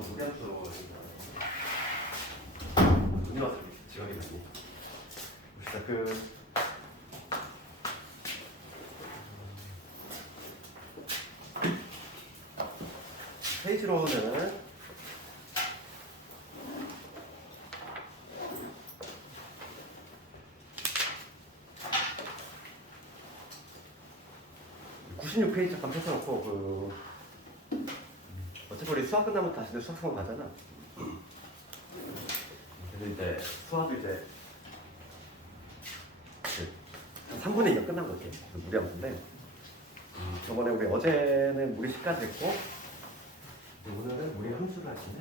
무리함수로 눈이 와서 지각이 되니 봅시다. 페이지로는 (96페이지) 잠깐 펼쳐놓고 어차피 우리 수학 끝나면 다시 수학성을 가잖아. 근데 이제 수학도 이제 한 3분의 2가 끝난 거지. 무리함수인데 저번에 우리 어제는 무리식까지 했고 오늘은 무리함수를 하시네.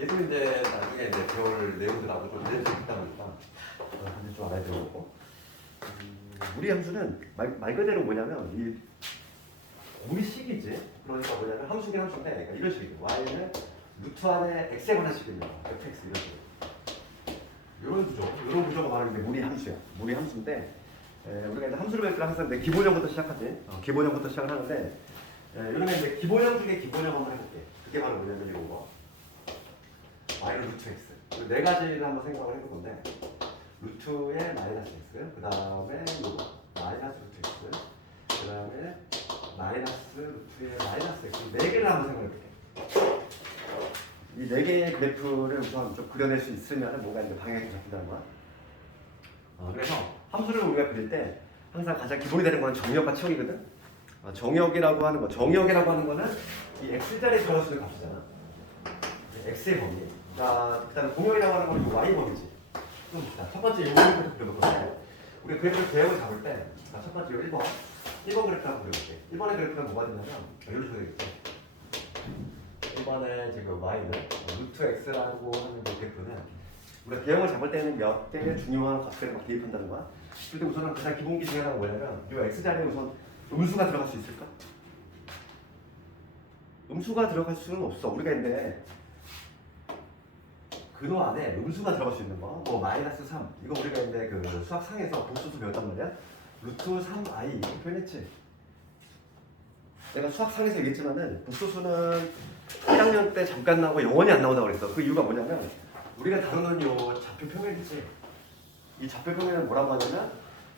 얘도 이제 나중에 이제 배울 내용들하고 좀 이래서 있다 보니까 한번 좀 알아야 되는 거고. 무리함수는 말 그대로 뭐냐면 이 무리식이지. 그러니까 뭐냐면 함수긴 함수인데 그러니까 이런 식이죠. y는 루트 안에 x의 관할식입니다. fx 이런 식으로. 이런 구조, 이런 구조가 말하는 게 무리함수야. 무리함수인데 우리가 이제 함수를 배울 때 항상 기본형부터 시작하지. 기본형부터 시작을 하는데 이런 이제 기본형 중에 기본형 한번 해볼게. 그게 바로 뭐냐면 이런 거. y는 루트 x. 네 가지를 한번 생각을 해볼 건데 루트의 마이너스 x, 그 다음에 이거 마이너스 루트 x, 그 다음에 마이너스 루트의 마이너스 x 네 개를 한번 생각해볼게. 이 네 개의 그래프를 우선 좀 그려낼 수 있으면 뭔가 이제 방향이 잡힌다는 거야. 그래서 함수를 우리가 그릴 때 항상 가장 기본이 되는 건 정의역과 치역이거든. 정의역이라고 하는 거는 이 x자리에 들어갈 수 있는 값이잖아. x의 범위. 자, 그다음에 공역이라고 하는 건 이 y 범위지. 자, 첫 번째 요거부터 그려볼 건데 우리 그래프 대역을 잡을 때 첫 번째 1번 그래프 한번 그려볼게. 1번의 그래프가 뭐가 되냐면 이런 식으로 되겠죠. 1번에 지금 y는 루트 x라고 하는 그 그래프는 우리가 대역을 잡을 때는 몇 개의 중요한 값들을 막 대입한다는 거야. 그런데 우선은 가장 기본기 중에 하나가 뭐냐면 이 x자리에 우선 음수가 들어갈 수 있을까? 음수가 들어갈 수는 없어. 우리가 근데 근호 안에 음수가 들어갈 수 있는 거, 뭐 마이너스 3 이거 우리가 이제 그 수학상에서 복수수 배웠단 말이야. 루트 3i 이렇게 표현했지. 내가 수학상에서 얘기했지만은 복수수는 1학년 때 잠깐 나오고 영원히 안 나오다고 그랬어. 그 이유가 뭐냐면 우리가 다루는 요 좌표 평면이지. 이 좌표 평면은 뭐라고 하냐면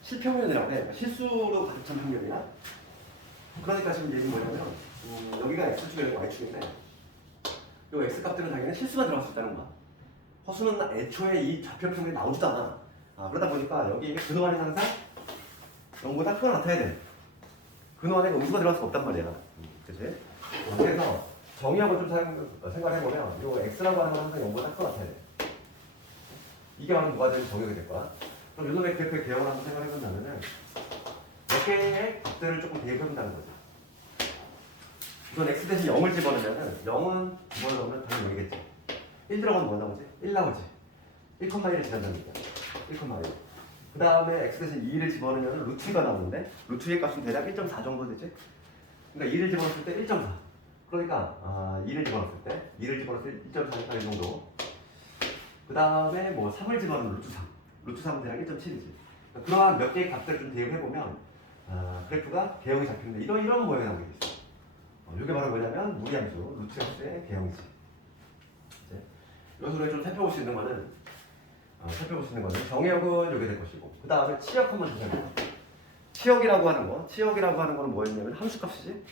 실평면이라고 해. 그러니까 실수로 가득 찬 평면이야. 그러니까 지금 얘기는 뭐냐면 여기가 x축이고 여기가 y축인데 요 x값들은 당연히 실수가 들어갈 수 있다는 거야. 허수는 애초에 이 좌표 평면이 나오지도 않아. 그러다 보니까 여기 근호 안에 항상 0보다 크거나 같아야 돼. 근호 안에 음수가 들어갈 수가 없단 말이야. 그치? 그래서 정의하고 좀 생각을 해보면 이 x라고 하는 건 항상 0보다 크거나 같아야 돼. 이게 바로 뭐가 되면 정의가 될 거야. 그럼 요놈의 그래프의 개형을 한번 생각해본다면은 몇 개의 값들을 조금 대입해본다는 거죠. 우선 x 대신 0을 집어넣으면은 0은 집어넣으면 당연히 0이겠지. 1 들어가면 뭐 나오지? 1 나오지. 1,1을 지난다니까. 1,1. 그 다음에 x 대신 2를 집어넣으면 루트 2가 나오는데 루트 2의 값은 대략 1.4 정도 되지? 그러니까 2를 집어넣었을 때 1.4. 그러니까 2를 집어넣었을 때 1.4니까 이 정도. 그 다음에 뭐 3을 집어넣으면 루트 3. 루트 3은 대략 1.7이지. 그러니까 그러한 몇 개의 값들을 좀 대입해보면 그래프가 개형이 잡히는데 이런 모양이 나오게 됐어. 이게 바로 뭐냐면 무리함수 루트 x의 개형이지. 이런 식으로 좀 살펴볼 수 있는 거는 정의역은 이렇게 될 것이고 그 다음에 치역 한번 주세요. 치역이라고 하는 거는 뭐였냐면 함수값이지.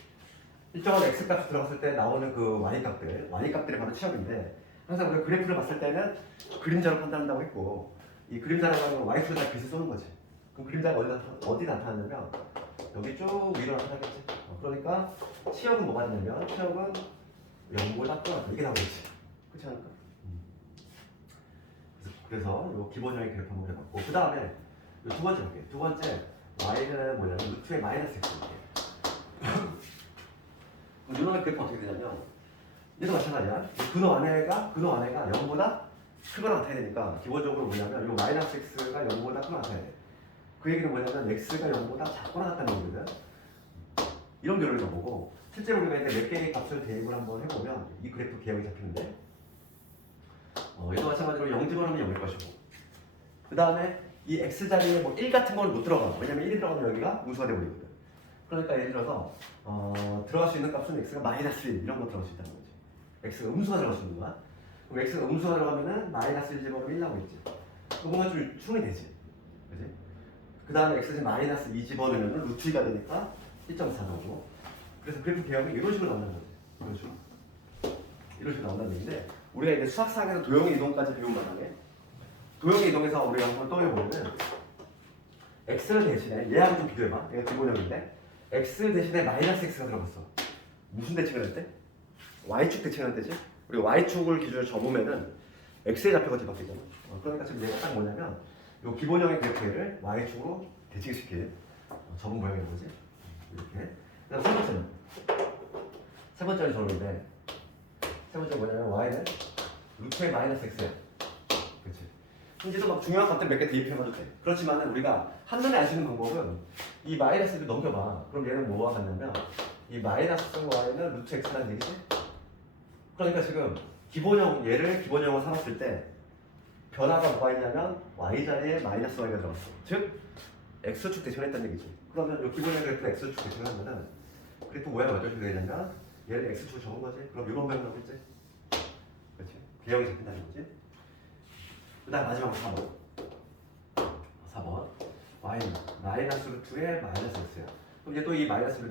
일정한 x값이 들어갔을 때 나오는 그 y값들이 바로 치역인데 항상 우리가 그래프를 봤을 때는 그림자로 판단한다고 했고 이 그림자라고 하는 건 y수를 다 빛을 쏘는 거지. 그럼 그림자가 어디 나타나냐면 여기 쭉 위로 나타나겠지. 그러니까 치역은 뭐가 되냐면 치역은 0보다 크다 이게 나오겠지. 그렇지 않을까? 그래서 이 기본형의 그래프 한번 해봤고 그 다음에 두 번째 볼게요. 두 번째 y는 뭐냐면 루트의 마이너스 x인데 이놈의 그래프가 어떻게 되냐면 얘도 마찬가지야. 근호 안에가 0보다 크거나 같아야 되니까 기본적으로 뭐냐면 이 마이너스 x가 0보다 크거나 같아야 돼. 그 얘기는 뭐냐면 x가 0보다 작거나 같다는 얘기거든. 이런 결론을 보고 실제로 우리가 이제 몇 개의 값을 대입을 한번 해보면 이 그래프 개형이 잡히는데 얘도 마찬가지로 0 집어넣으면 0일 것이고 그 다음에 이 x자리에 뭐 1 같은 걸 못 들어가. 왜냐면 1이 들어가면 여기가 음수가 되어버리거든. 그러니까 예를 들어서 들어갈 수 있는 값은 x가 마이너스 1 이런 거 들어갈 수 있다는 거지. x가 음수가 들어갈 수 있는 거야. 그럼 x가 음수가 들어가면은 마이너스 1 집어넣으면 1 나오겠지. 그러면 좀 충분히 되지. 그지? 그 다음에 x는 마이너스 2 집어넣으면 루트 2가 되니까 1.4 나오고. 그래서 그래프 개혁이 이런 식으로 나온다는 거지. 이런 식으로. 이런 식으로 나온다는 얘기인데 우리가 이제 수학상에서 도형의 이동까지 배운 바람에 도형의 이동에서 우리가 한번 떠올려보면은 x를 대신에 얘하고 좀 비교해봐. 얘가 기본형인데 x 대신에 마이너스 x가 들어갔어. 무슨 대칭을 할 때? y축 대칭을 할 때지. 우리 y축을 기준으로 접으면은 x의 좌표가 뒤바뀌잖아. 그러니까 지금 얘가 딱 뭐냐면 요 기본형의 그래프를 y축으로 대칭시킬 접은 모양인 거지. 이렇게. 그다음 세 번째는 저런데 세 번째 뭐냐면 y는 루트의 마이너스 x야. 그렇지. 이제도 막 중요한 값들 몇 개 대입해봐도 돼. 그렇지만 우리가 한눈에 알 수 있는 방법은 이 마이너스를 넘겨봐. 그럼 얘는 뭐와 같냐면 이 마이너스 y는 루트 x라는 얘기지. 그러니까 지금 기본형 얘를 기본형으로 삼았을 때 변화가 뭐가 있냐면 y 자리에 마이너스 y가 들어갔어. 즉 x축 대칭했다는 얘기지. 그러면 이 기본형 그래프 x축 대칭하면은 그래프 모양이 어떻게 되냐면 얘를 x축을 적은 거지. 그럼 이런 모양 나오겠지. 그렇지. 개형이 잡힌다는 거지. 그 다음 마지막 4번 y는 마이너스 루트의 마이너스 x야. 그럼 이제 또 이 마이너스를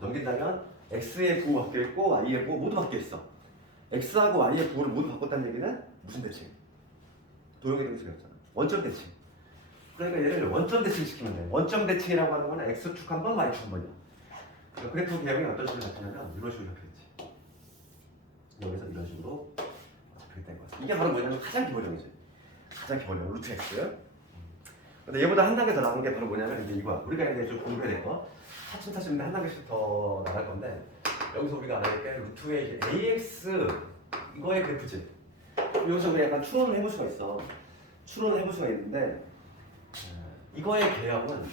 넘긴다면 x의 부호 바뀌어 있고 y의 부호 모두 바뀌어 있어. x하고 y의 부호를 모두 바꿨다는 얘기는 무슨 대칭? 도형의 대칭이었잖아. 원점 대칭. 그러니까 얘를 원점 대칭 시키면 돼. 원점 대칭이라고 하는 거는 x축 한 번, y축 한 번이야. 그러니까 그래프 개형이 어떤 식으로 잡히냐면 이런 식으로 잡혀있지. 여기서 이런 식으로 잡혀있다는 거야. 이게 바로 뭐냐면 가장 기본형이지. 가장 기본형 루트 x. 근데 얘보다 한 단계 더 나은 게 바로 뭐냐면 이제 이거야. 우리가 이제 좀 공부해야 될 거. 차츰차츰 한 단계씩 더 나갈 건데 여기서 우리가 알아야 될 게 루트의 ax 이거의 그래프지. 여기서 우리가 약간 추론을 해볼 수가 있어. 추론을 해볼 수가 있는데 이거의 개형을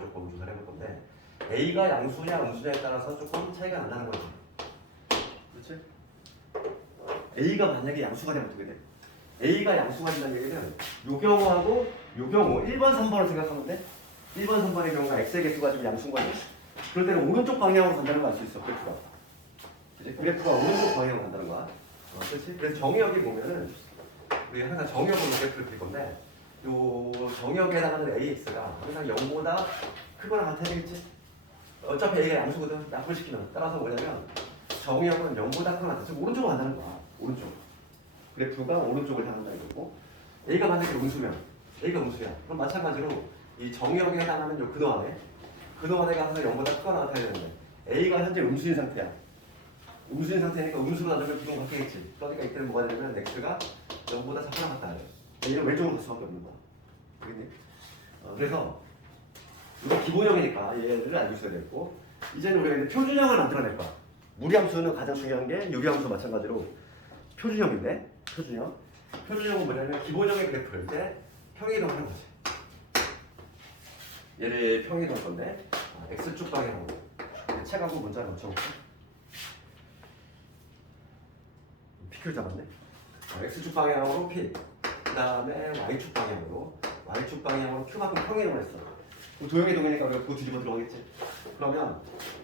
조금 조사를 해볼 건데 a가 양수냐 음수냐에 따라서 조금 차이가 난다는 거지. 그렇지? a가 만약에 양수가 되면 어떻게 돼? a가 양수가 된다는 얘기는 요 경우하고 요 경우 1번, 3번을 생각하면 돼. 1번, 3번의 경우가 x의 개수가 좀 양수인 거지. 그럴 때는 오른쪽 방향으로 간다는 걸 알 수 있어. 그래프가. 그치? 그래프가 오른쪽 방향으로 간다는 거야. 그렇지? 그래서 정의역이 보면은 우리 항상 정의역으로 그래프를 그릴 건데 요 정의역에 해당하는 AX가 항상 0보다 크거나 같아야 되겠지? 어차피 A가 양수거든. 약분시키면. 따라서 뭐냐면 정의역은 0보다 크거나 같아. 즉 오른쪽으로 간다는 거야. 오른쪽. 그래프가 오른쪽을 향한다는 거고 A가 만약에 음수면 A가 음수야. 그럼 마찬가지로 이 정의역에 해당하는 요 근호 안에가 항상 0보다 크거나 같아야 되는데 A가 현재 음수인 상태야. 음수인 상태니까 음수로 나누면 부동 바뀌겠지. 그러니까 이때는 뭐가 되냐면 x가 0보다 작거나 같다. 얘는 왼쪽으로 갈 수밖에 없는 거야. 알겠니? 그래서 이거 기본형이니까 얘를 알고 있어야 되고 이제는 우리가 이제 표준형을 만들어낼 거야. 무리함수는 가장 중요한 게 유리함수 마찬가지로 표준형인데 표준형은 뭐냐면 기본형의 그래프를 이제 평행이동하는 거지. 얘를 평행이동할 건데 x축 방향으로 책하고 문자를 맞춰볼게. P를 잡았네. X축 방향으로 P, 그 다음에 Y축 방향으로 Q만큼 평행을 했어. 도형의 동이니까 우리가 그거 뒤집어 들어가겠지. 그러면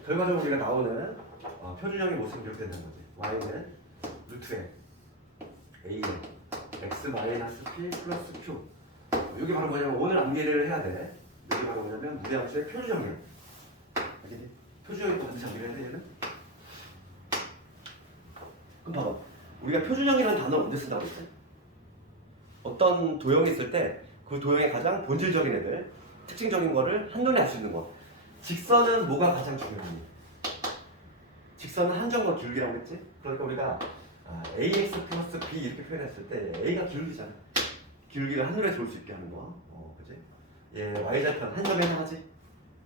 결과적으로 우리가 나오는 표준형의 모습이 이렇게 된다는 거지. Y는 루트에 A는 X 마이너스 P 플러스 Q. 이게 바로 뭐냐면 오늘 암기를 해야 돼. 이게 바로 뭐냐면 무대함수의 표준형이야. 알겠니? 표준형이 또 반드시 암기를 해야 돼, 얘는. 그럼 봐봐. 우리가 표준형이라는 단어를 언제 쓴다고 했지? 어떤 도형이 있을 때 그 도형의 가장 본질적인 애들, 특징적인 거를 한눈에 알 수 있는 거. 직선은 뭐가 가장 중요하니? 직선은 한정과 기울기라고 했지? 그러니까 우리가 ax 플러스 b 이렇게 표현했을 때 a가 기울기잖아. 기울기를 한눈에 볼 수 있게 하는 거. 그치? 얘 y좌편 한 점에 하나지?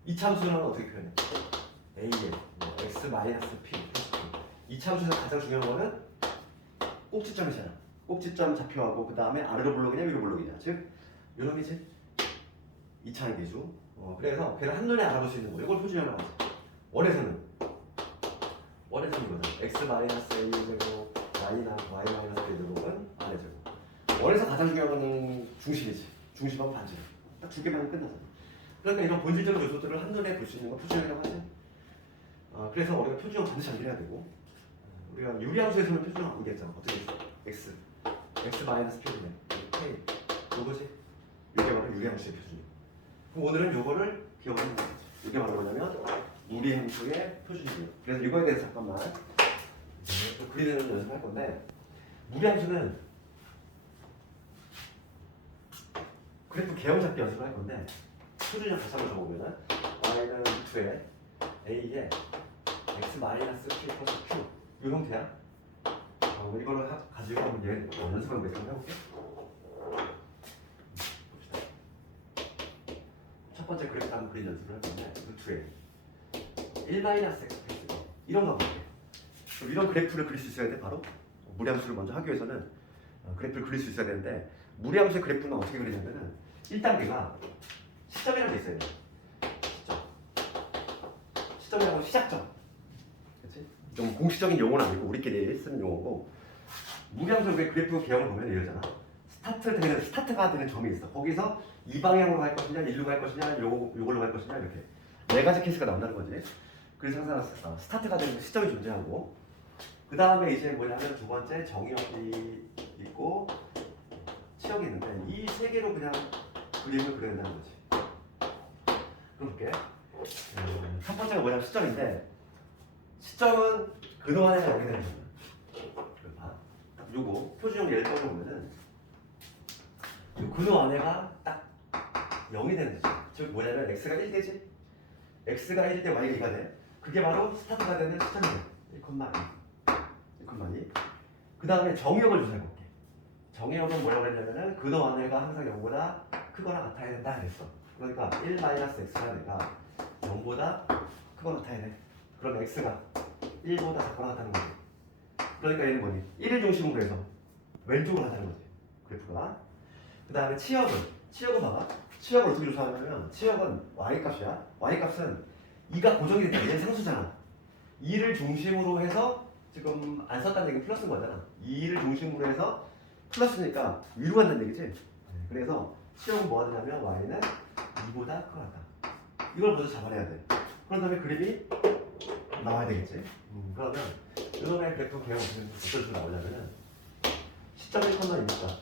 이 참수는 어떻게 표현해? a에 x 마이너스 p 플러스 q. 이 참수에서 가장 중요한 거는 꼭지점이잖아. 꼭지점 좌표하고 그 다음에 아래로 블록이냐 위로 블록이냐. 즉 요놈이지. 이차의 기수. 그래서 걔를 한눈에 알아볼 수 있는 거. 이걸 표준형이라고 하지. 원에서는 이거다. x 마이너스 a 제곱 y 마이너스 a 제곱은 안의 제곱. 원에서 가장 중요한 거는 중심이지. 중심하고 반지름. 딱 두 개만 끝나잖아. 그러니까 이런 본질적인 요소들을 한눈에 볼 수 있는 거 표준형이라고 하지. 그래서 우리가 표준형 반드시 알려야 되고, 우리가 유리함수에서는 표준형 안 되잖아. 어떻게 했어? x 마이너스 표준형 k 요거지. 이게 바로 유리함수의 표준형. 그럼 오늘은 요거를 기억하는 거지. 이게 바로 뭐냐면 무리함수의 표준형이에요. 그래서 이거에 대해서 잠깐만 또 그리는 연습할 건데, 무리함수는 그래프 개형 잡기 연습을 할 건데, 표준형 다시 한번 적어보면은 y는 2에 a에 x 마이너스 p 플러스 q 이 형태야. 이거를 가지고 한번 연습을 몇 번 해볼게. 봅시다. 첫 번째 그래프 한번 그린 연습을 할 건데, 2에 1 마이너스 x 플러스 이런 거 볼게. 그럼 이런 그래프를 그릴 수 있어야 돼. 바로 무리함수를 먼저 하기 위해서는 그래프를 그릴 수 있어야 되는데, 무리함수의 그래프는 어떻게 그리냐면은 1단계가 시점이라는 게 있어요. 시점이라고 시작점. 그렇지? 좀 공식적인 용어는 아니고 우리끼리 쓰는 용어고, 무리함수의 그래프 개형을 보면 이러잖아. 스타트가 되는 점이 있어. 거기서 이 방향으로 갈 것이냐, 일로 갈 것이냐, 요걸로 갈 것이냐, 이렇게 네 가지 케이스가 나온다는 거지. 그래서 항상 스타트가 되는 시점이 존재하고, 그 다음에 이제 뭐냐면 두 번째 정의역이 있고 치역이 있는데, 이 세 개로 그냥 그림을 그려야 된다는 거지. 그럼 볼게. 첫 번째가 뭐냐면 시점인데, 시점은 그동안에 여기 되는 거야. 요거 표준형 예를 들어보면은 근호 안에가 딱 0이 되는 거지. 즉 뭐냐면 x가 1되지? x가 1일 때 y가 2가 돼. 그게 바로 스타트가 되는 시점이야. 1,2. 그 다음에 정의역을 조사해볼게. 정의역은 뭐라고 했냐면은 근호 안에가 항상 0보다 크거나 같아야 된다 그랬어. 그러니까 1-x가 내가 0보다 크거나 같아야 돼. 그럼 x가 1보다 작거나 같다는 거지. 그러니까 얘는 뭐니? 1을 중심으로 해서 왼쪽으로 가자는 거지, 그래프가. 그 다음에 치역은 봐봐. 치역을 어떻게 조사하냐면, 치역은 y값이야. y값은 2가 고정이 됐다. 얘는 상수잖아. 2를 중심으로 해서 지금 안 썼다는 얘기는 플러스인 거잖아. 2를 중심으로 해서 플러스니까 위로 간다는 얘기지. 그래서 치역은 뭐가 되냐면 y는 2보다 크거나 같다. 이걸 먼저 잡아내야 돼. 그런 다음에 그림이 나와야 되겠지. 그러면 이놈의 그래프 개형 어떤 식으로 나오냐면은 시점 1,2니까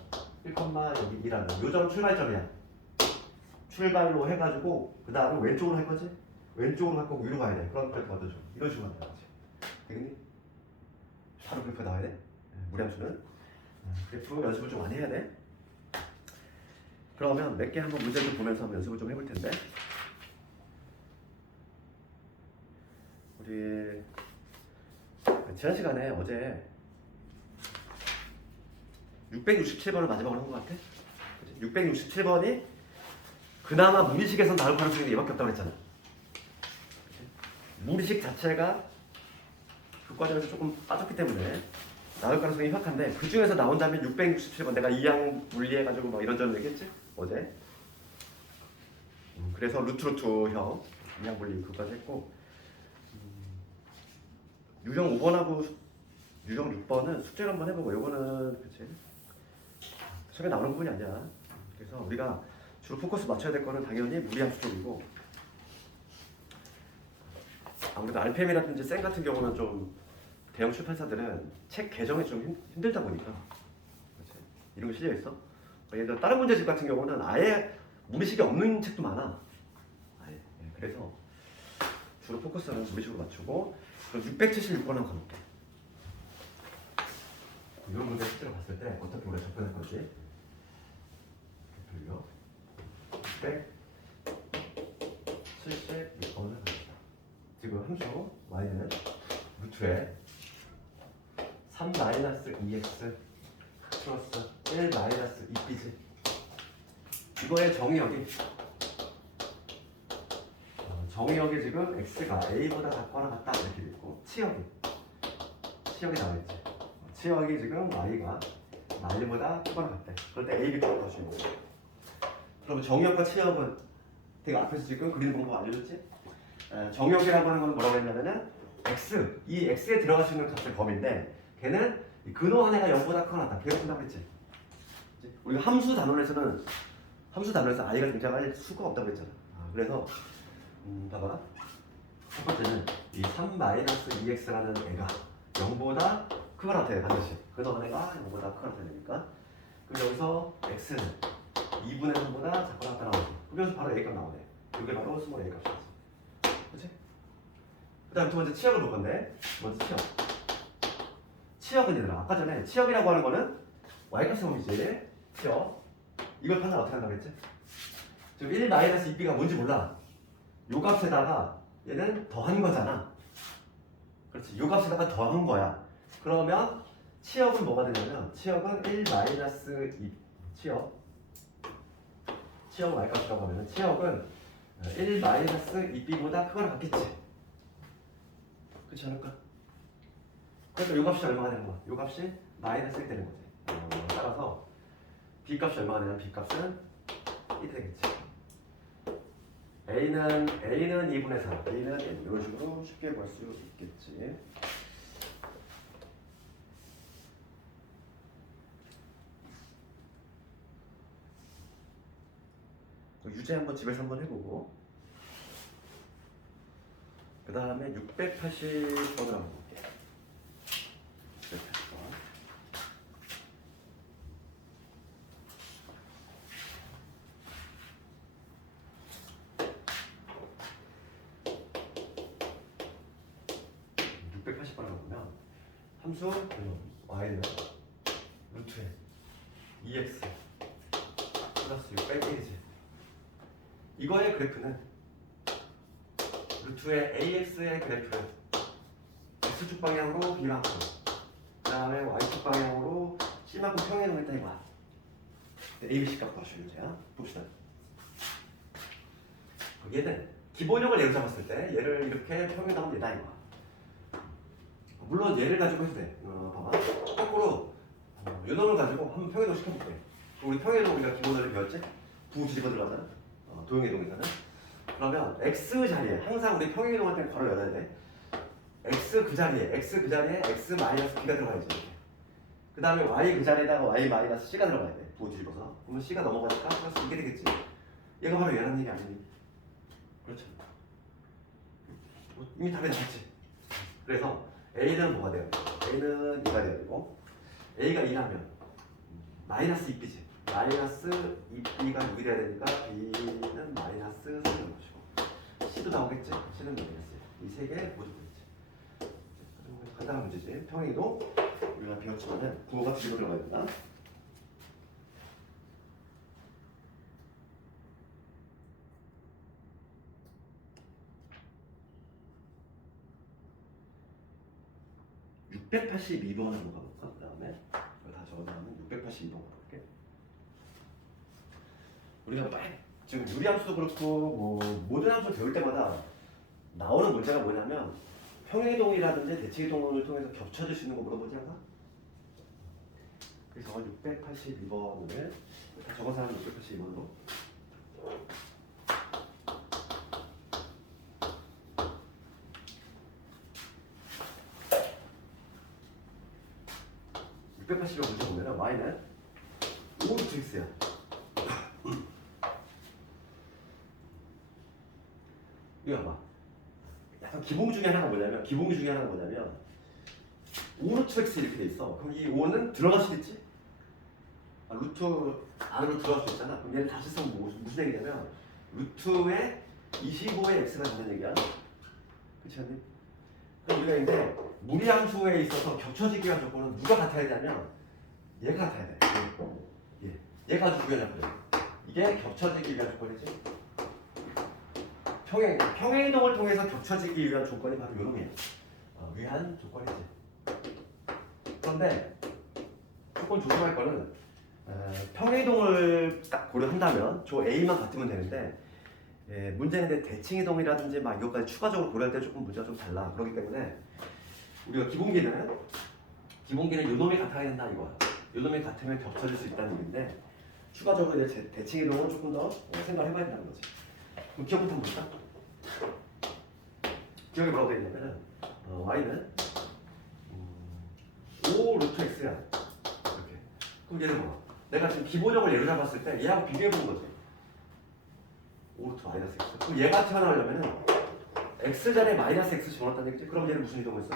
1,2라는 요점 출발점이야. 출발로 해가지고 그 다음에 왼쪽으로 할 거지? 왼쪽으로 할 거고 위로 가야 돼. 그럼 그래프 어떠죠? 이런 식으로 한다 거지. 되겠니? 바로 그래프 나와야 돼. 무리함수는 그래프 연습을 좀 많이 해야 돼. 그러면 몇 개 한번 문제를 보면서 한번 연습을 좀 해볼 텐데, 우리 지난 시간에 어제 667번을 마지막으로 한 것 같아. 667번이 그나마 무리식에서 나올 가능성이 얘밖에 없다고 했잖아. 무리식 자체가 그 과정에서 조금 빠졌기 때문에 나올 가능성이 희박한데, 그 중에서 나온다면 667번 내가 이항 분리해가지고 막 이런저런 얘기했지 어제. 그래서 루트형 이항 분리 그까지 했고, 유형 5번하고 유형 6번은 숙제를 한번 해보고, 요거는 그치 책에 나오는 부분이 아니야. 그래서 우리가 주로 포커스 맞춰야 될 거는 당연히 무리함수 쪽이고, 아무래도 RPM이라든지 쌤 같은 경우는 좀 대형 출판사들은 책 개정이 좀 힘들다 보니까 그치? 이런 거 실려 있어. 예를 들어 다른 문제집 같은 경우는 아예 무리식이 없는 책도 많아. 아예. 그래서 주로 포커스는 무리식으로 맞추고, 그럼 676번 한번 가볼게. 이런 문제 실제로 봤을 때 어떻게 우리가 접근할 건지. 돌려 676번을 합니다. 지금 함수 y는 루트에 3-2x 플러스 1-2b지. 이거의 정의역이 지금 x가 a보다 작거나 같다 이렇게 돼 있고, 치역이 나와있지. 치역이 지금 y가 y보다 크거나 같대. 그럴 때 a, b가 더주는 거지. 그러면 정의역과 치역은 내가 앞에서 지금 그리는 방법 알려줬지? 정의역이라고 하는 건 뭐라고 했냐면은 이 x에 들어갈 수 있는 값의 범위인데, 걔는 근호 한 해가 0보다 크거나 같다. 걔가 푼다고 했지. 우리가 함수 단원에서는 함수 단위에서 i가 등장할 수가 없다고 했잖아. 그래서 봐봐. 첫 번째는 이 3-2x라는 애가 0보다 크거나 같아요. 반드시. 그동안 애가 0보다 크거나 같아야 되니까. 그럼 여기서 x는 2분의 3보다 작거나 같다 나오지. 그럼 여기서 바로 a값 나오네. 이게 바로 스몰 a 값이지. 그치? 그 다음 두 번째 치역을 볼 건데, 먼저 치역. 치역은 얘들아, 아까 전에 치역이라고 하는 거는 y값 제곱이지. 치역. 이걸 판단 어떻게 한다고 했지? 지금 1-2b가 뭔지 몰라. 요 값에다가 얘는 더한 거잖아. 그렇지. 요 값에다가 더한 거야. 그러면 치역은 뭐가 되냐면 치역은 1-2 치역 y값이라고 하면 치역은 1-2b보다 크거나 같겠지. 그렇지 않을까? 그러니까 요 값이 얼마가 되는 거야? 요 값이 마이너스 1 되는 거지. 따라서 b 값이 얼마가 되냐면 b 값은 1이 되겠지. A는 2분의 3, A는 1 이런 식으로 쉽게 볼 수 있겠지. 유제 한번 집에서 한번 해보고 그 다음에 680번을 한번 볼게. 680번. 보면 함수 y는 루트에 2x 플러스 6 빼기 1이지. 이거의 그래프는 루트의 ax의 그래프를 x축 방향으로 b만큼 그 다음에 y축 방향으로 c만큼 평행이동했다 이거야. abc 값 구하시면 돼요. 봅시다. 얘는 기본형을 예로 잡았을 때 얘를 이렇게 평행이동하면 되다 이거야. 물론 얘를 가지고 해도 돼. 봐봐. 거꾸로 요놈을 가지고 한번 평행이동 시켜볼게. 우리 평행이동 우리가 기본으로 배웠지? 부 뒤집어 들어가잖아. 도형이동에서는. 그러면 x 자리에 항상 우리 평행이동할 때 괄호 열어야 돼. x 그 자리에 x 마이너스 b가 들어가야지. 그 다음에 y 그 자리에다가 y 마이너스 c가 들어가야 돼. 부 뒤집어서. 그러면 c가 넘어가니까 플러스 이게 되겠지. 얘가 바로 얘라는 얘기 아니니? 그렇죠. 이미 답이 나왔지. 그래서 A는 뭐가 돼야 돼? A는 2가 돼야 되고 A가 2라면 마이너스 2B지. 마이너스 2B가 6이 돼야 되니까 B는 마이너스 3이 되는 것이고 C도 나오겠지? C는 마이너스 이 세 개 모두 되겠지. 간단한 문제지. 평행이동 우리가 배웠지만은 부호가 뒤로 들어가야 된다. 번 682번 한번 가볼까? 그 다음에 이거 다 적어놓으면 682번 가볼게. 우리가 지금 유리함수도 그렇고 뭐 모든 함수 배울 때마다 나오는 문제가 뭐냐면 평행이동이라든지 대칭이동을 통해서 겹쳐질 수 있는 거 물어보지 않아? 그래서 682번을 다 적어서 하면 682번으로 680을 문제 보면 y는 5루트 x야. 이거 봐봐. 약간 기본 중에 하나가 뭐냐면 5루트 x 이렇게 돼 있어. 그럼 이 5는 들어가시겠지? 루트 안으로 들어갈 수 있잖아. 그럼 얘는 다시 쓰면 무슨 얘기냐면 루트에 25의 x가 된다는 얘기야. 그렇지 않니? 그럼 우리가 이제 무리함수에 있어서 겹쳐지기 위한 조건은 누가 같아야 되냐면 얘가 같아야 돼. 얘가 아주 중요하냐 그래. 이게 겹쳐지기 위한 조건이지. 평행이동을 통해서 겹쳐지기 위한 조건이 바로 요놈이야. 위한 조건이지. 그런데 조건 조심할 거는 평행이동을 딱 고려한다면 저 A만 같으면 되는데 문제는 이제 대칭이동이라든지 막 이것까지 추가적으로 고려할 때 조금 문제가 좀 달라. 그렇기 때문에 우리가 기본기는 요놈이 같아야 된다 이거야. 요놈이 같으면 겹쳐질 수 있다는 얘기인데 추가적으로 이제 대칭이동은 조금 더 생각을 해봐야 된다는 거지. 그럼 기억부터 볼까? 기억이 뭐라고 되어 있냐면은 y는 5 루트 x야. 이렇게. 그럼 얘는 뭐? 내가 지금 기본적으로 예로 잡았을 때 얘하고 비교해보는 거지. 5 루트 마이너스 x. 그럼 얘가 튀어나오려면은 x자리에 마이너스 x 집어넣었다는 얘기지? 그럼 얘는 무슨 이동을 했어?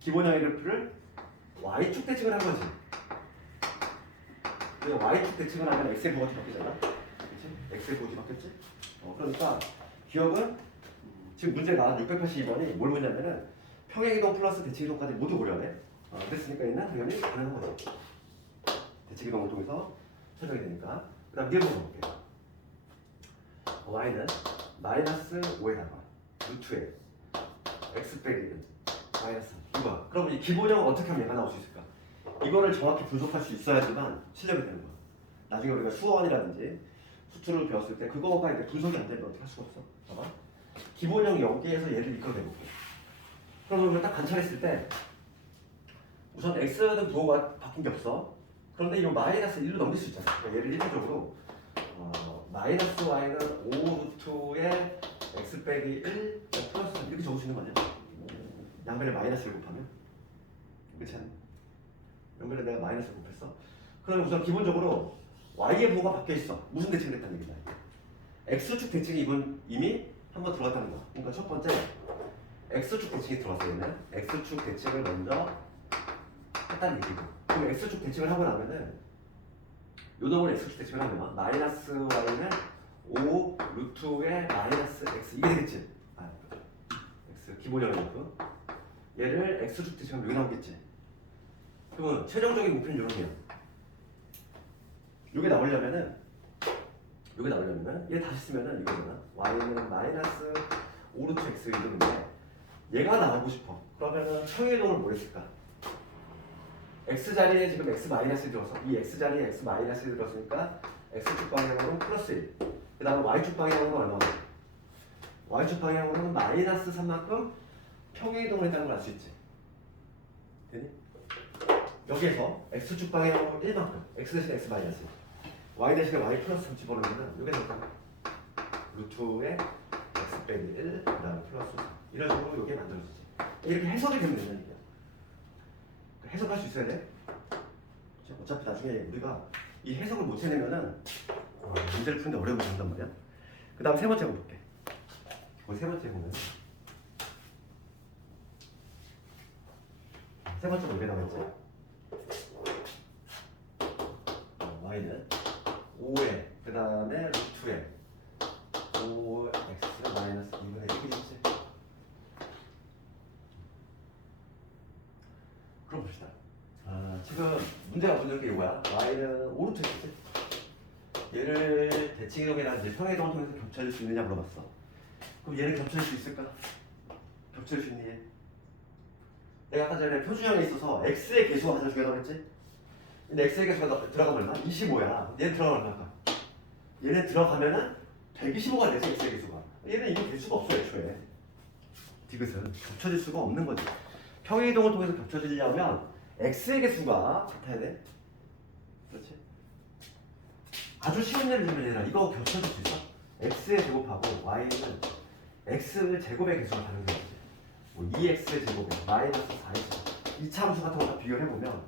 기본형의 그래프를 y축 대칭을 한 거지. 그래서 y축 대칭을 하면 x의 부호가 바뀌잖아. 그치? x의 부호가 바뀌었지? 그러니까 기억은 지금 문제가 682번이 뭘 보냐면은 평행이동 플러스 대칭이동까지 모두 고려해. 그랬으니까 얘는 당연히 가능한 거지. 대칭이동을 통해서 설정이 되니까. 그 다음 얘를 볼게요. y는 마이너스 5에다가 루트에 x 빼기 1 마이너스 3 이거 그럼 이 기본형은 어떻게 하면 얘가 나올 수 있을까? 이거를 정확히 분석할 수 있어야지만 실력이 되는 거야. 나중에 우리가 수어원이라든지 수투를 배웠을 때 그거가 이제 분석이 안 되면 어떻게 할 수가 없어. 봐봐. 기본형 여기에서 얘를 이끌어내볼게. 그러면 우리가 딱 관찰했을 때 우선 x는 부호가 바뀐 게 없어. 그런데 이 마이너스 1로 넘길 수 있잖아. 그러니까 얘를 일차적으로 마이너스 y는 5 루트에 x 빼기 1 플러스 3 이렇게 적을 수 있는 거 아니야? 양변에 마이너스를 곱하면? 그렇지 않니? 양변에 내가 마이너스를 곱했어. 그러면 우선 기본적으로 y의 부호가 바뀌어 있어. 무슨 대칭을 했다는 얘기다. x축 대칭이 이미 한번 들어갔다는 거야. 그러니까 첫 번째 x축 대칭이 들어갔어. 얘는 x축 대칭을 먼저 했다는 얘기고. 그럼 x축 대칭을 하고 나면은 요 놈을 x축 대칭을 하면 마이너스 y는 5 루트에 마이너스 x 이게 되겠지? x 기본형의 그래프. 얘를 x축 대칭하면 여기 나오겠지? 그러면 최종적인 목표는 요런이야. 요게 나오려면은 얘 다시 쓰면은 이거잖아. y는 마이너스 5 루트 x 이러는데 얘가 나오고 싶어. 그러면은 평행이동을 뭐 했을까? x 자리에 지금 x 마이너스 들어서 이 x 자리에 x 마이너스 들었으니까 x축 방향으로는 플러스 1. 그 다음에 y축 방향으로는 얼마나? y축 방향으로는 마이너스 3만큼 평행이동을 했다는 걸 알 수 있지. 되니? 여기에서 x축 방향으로 1만큼 x 대신 x 마이너스 y 대신에 y 플러스 3 집어넣으면 이게 될까? 루트에 x 빼기 1 그 다음에 플러스 3 이런 식으로 이게 만들어지지. 이렇게 해석이 되면 된다는 얘기야. 해석할 수 있어야 돼. 어차피 나중에 우리가 이 해석을 못 해내면은 문제를 푸는데 어려움이 된단 말이야. 그 다음 세 번째 볼게. 세 번째 보면 세 번째 뭐게 나왔지? y는 5에 그 다음에 루트에 5x 마이너스 2분의 1이겠지? 그럼 봅시다. 지금 문제가 묻는 게 이거야. y는 5루트 있지? 얘를 대칭이동이나 평행이동을 통해서 겹쳐질 수 있느냐 물어봤어. 그럼 얘는 겹쳐질 수 있을까? 겹쳐질 수 있니 얘? 내가 아까 전에 표준형에 있어서 x의 개수가 가장 중요하다고 했지? 근데 x의 개수가 들어가면 얼마? 25야. 얘는 들어가면 얼마일까? 얘는 들어가면은 125가 되지 x의 개수가. 얘는 이미 될 수가 없어 애초에. 디귿은 겹쳐질 수가 없는 거지. 평행이동을 통해서 겹쳐지려면 x의 개수가 같아야 돼. 그렇지? 아주 쉬운 예를 들면 얘들아 이거 겹쳐질 수 있어? x의 제곱하고 y는 x 제곱의 개수가 다른 거지. 뭐 2x 제곱에 마이너스 4x 2차 함수 같은 거 다 비교를 해보면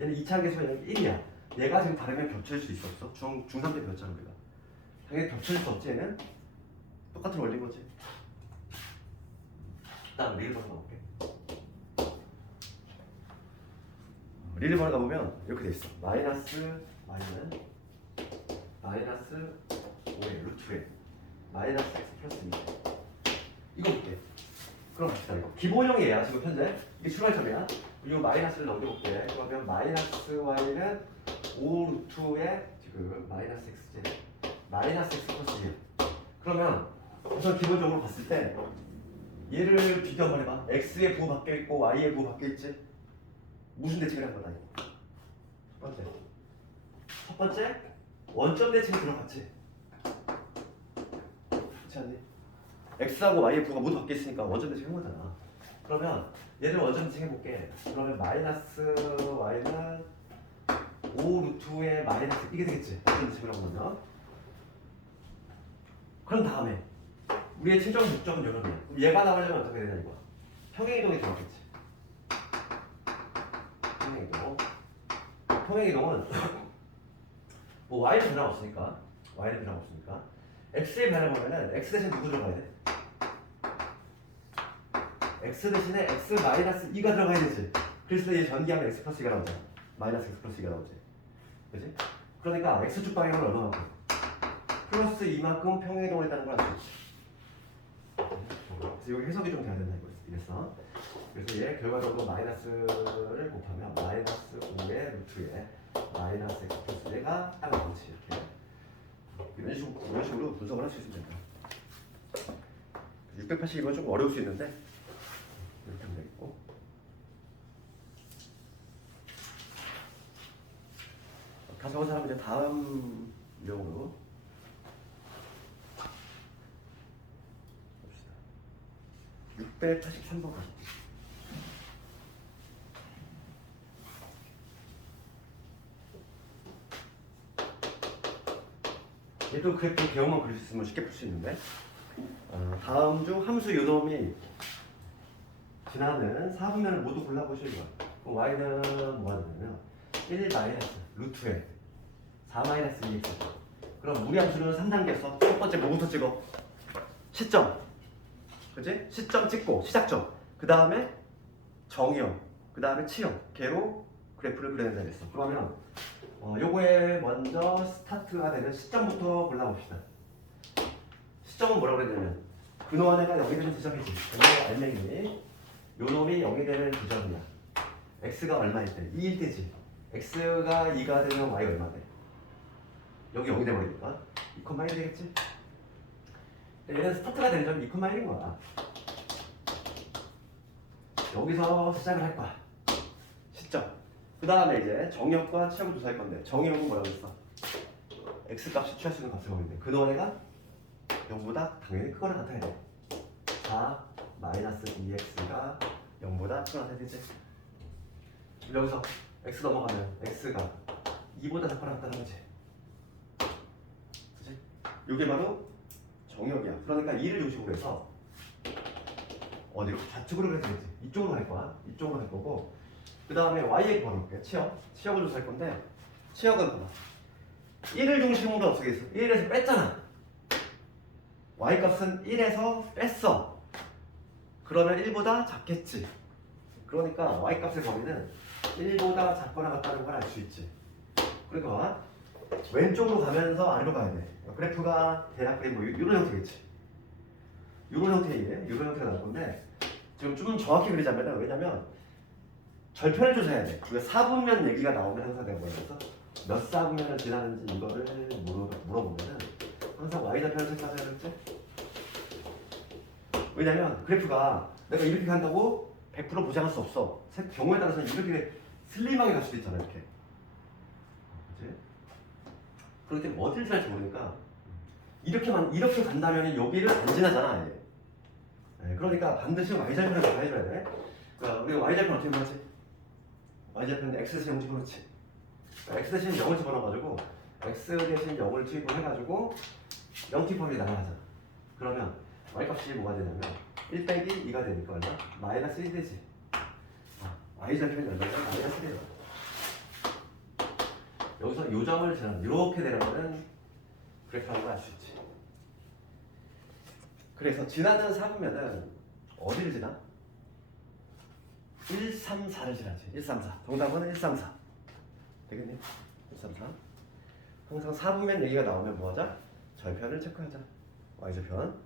얘는 2차 개수가 1이야. 얘가 지금 다르면 겹쳐질 수 있었어. 중3 때 배웠잖아 우리가. 당연히 겹쳐질 수 없지 얘는. 똑같은 원리인 거지. 다음 리를 번호 가볼게. 리를 번호 가보면 이렇게 돼 있어. 마이너스 y는 마이너스 5의 루트에 마이너스 x 플러스 2 이거 볼게. 그럼 갑시다. 이거 기본형이 얘야 지금 현재. 이게 출발점이야. 이 마이너스를 넘겨볼게. 그러면 마이너스 y는 5 루트에 지금 마이너스 x제 마이너스 x 플러스 2 그러면 우선 기본적으로 봤을 때 얘를 비교 한번 해봐. x의 부호 바뀌어 있고 y의 부호 바뀌어 있지. 무슨 대칭을 한 거다 이거. 첫 번째 원점 대칭이 들어갔지. 그렇지 않니? x하고 y의 부호가 모두 바뀌어 있으니까 원점 대칭 한 거잖아. 그러면 얘를 원점 대칭 해볼게. 그러면 마이너스 y는 5 루트에 마이너스 이게 되겠지. 원점 대칭을 한 거면. 그럼 다음에 우리의 최종 목적은 이런 거야. 그럼 얘가 나오려면 어떻게 되냐 이거야. 평행이동이 들어갔겠지. 평행이동. 평행이동은 뭐 y는 변화가 없으니까 x에 변해보면은 x 대신 누구 들어가야 돼? x 대신에 x 마이너스 2가 들어가야 되지. 그래서 얘 전기하면 x 플러스 2가 나오잖아. 마이너스 x 플러스 2가 나오지. 그지? 그러니까 x축 방향은 얼마만큼? 플러스 2만큼 평행이동을 했다는 걸 알 수 있지. 그래서 여기 해석이 좀 돼야 된다 이랬어. 그래서 얘 결과적으로 마이너스를 곱하면 마이너스 5의 루트에 마이너스 x 플러스 1가 딱 나오지. 이렇게 이런 식으로 분석을 할 수 있으면 된다. 682번 좀 어려울 수 있는데 이렇게 하면 되겠고, 다 적은 사람은 이제 다음 유형으로 봅시다. 683번 가시죠. 얘도 그래프 개요만 그릴 수 있으면 쉽게 풀 수 있는데, 다음 중 함수 요놈이 지나는 4분면을 모두 골라보실 거야. 그럼 y는 뭐가 되냐면 1 마이너스 루트에 4 마이너스 2x. 그럼 우리 함수는 3단계에서 첫 번째 뭐부터 찍어? 시점. 그치? 시점 찍고 시작점. 그 다음에 정의형. 그 다음에 치형. 걔로 그래프를 그려낸다 그랬어. 그러면 요거에 먼저 스타트가 되는 시점부터 골라봅시다. 시점은 뭐라고 그랬냐면 근원에가 0이 되는 지점이지. 근데 알맹이 요 놈이 0이 되는 지점이야. x가 얼마일 때? 2일 때지. x가 2가 되면 y가 얼마 돼? 여기 0이 돼버리니까 2,1이 되겠지? 얘는 스타트가 되는 점이 2,1인 거야. 여기서 시작을 할 거야. 시점. 그 다음에 이제 정의역과 치역을 조사할 건데, 정의역은 뭐라고 했어? x값이 취할 수 있는 값을 보는데 근원에가 0보다 당연히 크거나 같아야 돼. 4 마이너스 2x가 0보다 크거나 같아야 되지. 여기서 x 넘어가면 x가 2보다 작거나 같다는 거지. 그치? 이게 바로 정의역이야. 그러니까 2를 중심으로 해서 어디로? 좌측으로 그려야 되지. 이쪽으로 갈 거야. 이쪽으로 갈 거고, 그 다음에 y에 걸어볼게. 치역. 치역을 조사할 건데, 치역은 봐봐. 1을 중심으로 어떻게 했어? 1에서 뺐잖아. y값은 1에서 뺐어. 그러면 1보다 작겠지. 그러니까 y값의 범위는 1보다 작거나 같다는 걸 알 수 있지. 그러니까 왼쪽으로 가면서 아래로 가야 돼. 그래프가 대략 그림 뭐 이런 형태겠지. 이런 형태가 나올 건데, 지금 좀 정확히 그리자면, 왜냐면 절편을 조사해야 돼. 우리가 4분면 얘기가 나오면 항상 내가 뭐라서 몇 4분면을 지나는지 이거를 물어보면은 항상 y절편을 생각해야 되겠지? 왜냐면 그래프가 내가 이렇게 간다고 100% 보장할 수 없어. 경우에 따라서는 이렇게 슬림하게 갈 수도 있잖아, 이렇게. 그치? 그렇기 때문에 어디를 지날지 모르니까 이렇게 간다면 여기를 안 지나잖아, 아예. 네, 그러니까 반드시 y절편을 해줘야 돼. 그러니까 우리가 y절편 어떻게 보지? y절편은 x 대신 0 집어넣지. x 대신 0을 집어넣어가지고 x 대신 0을 투입을 해가지고 0 투입하면 나가잖아. 그러면 y값이 뭐가 되냐면 1 빼기 2가 되니까 얼마? 마이너스 1 되지. y절편이 얼마냐? 마이너스 1이야. 여기서 요점을 지나면 이렇게 내려가는 그래프라는 걸 알 수 있지. 그래서 지나는 4분면은 어디를 지나? 1, 3, 4를 지나지. 1, 3, 4. 정답은 1, 3, 4. 되겠니? 1, 3, 4. 항상 4분면 얘기가 나오면 뭐하자? 절편을 체크하자. y절편.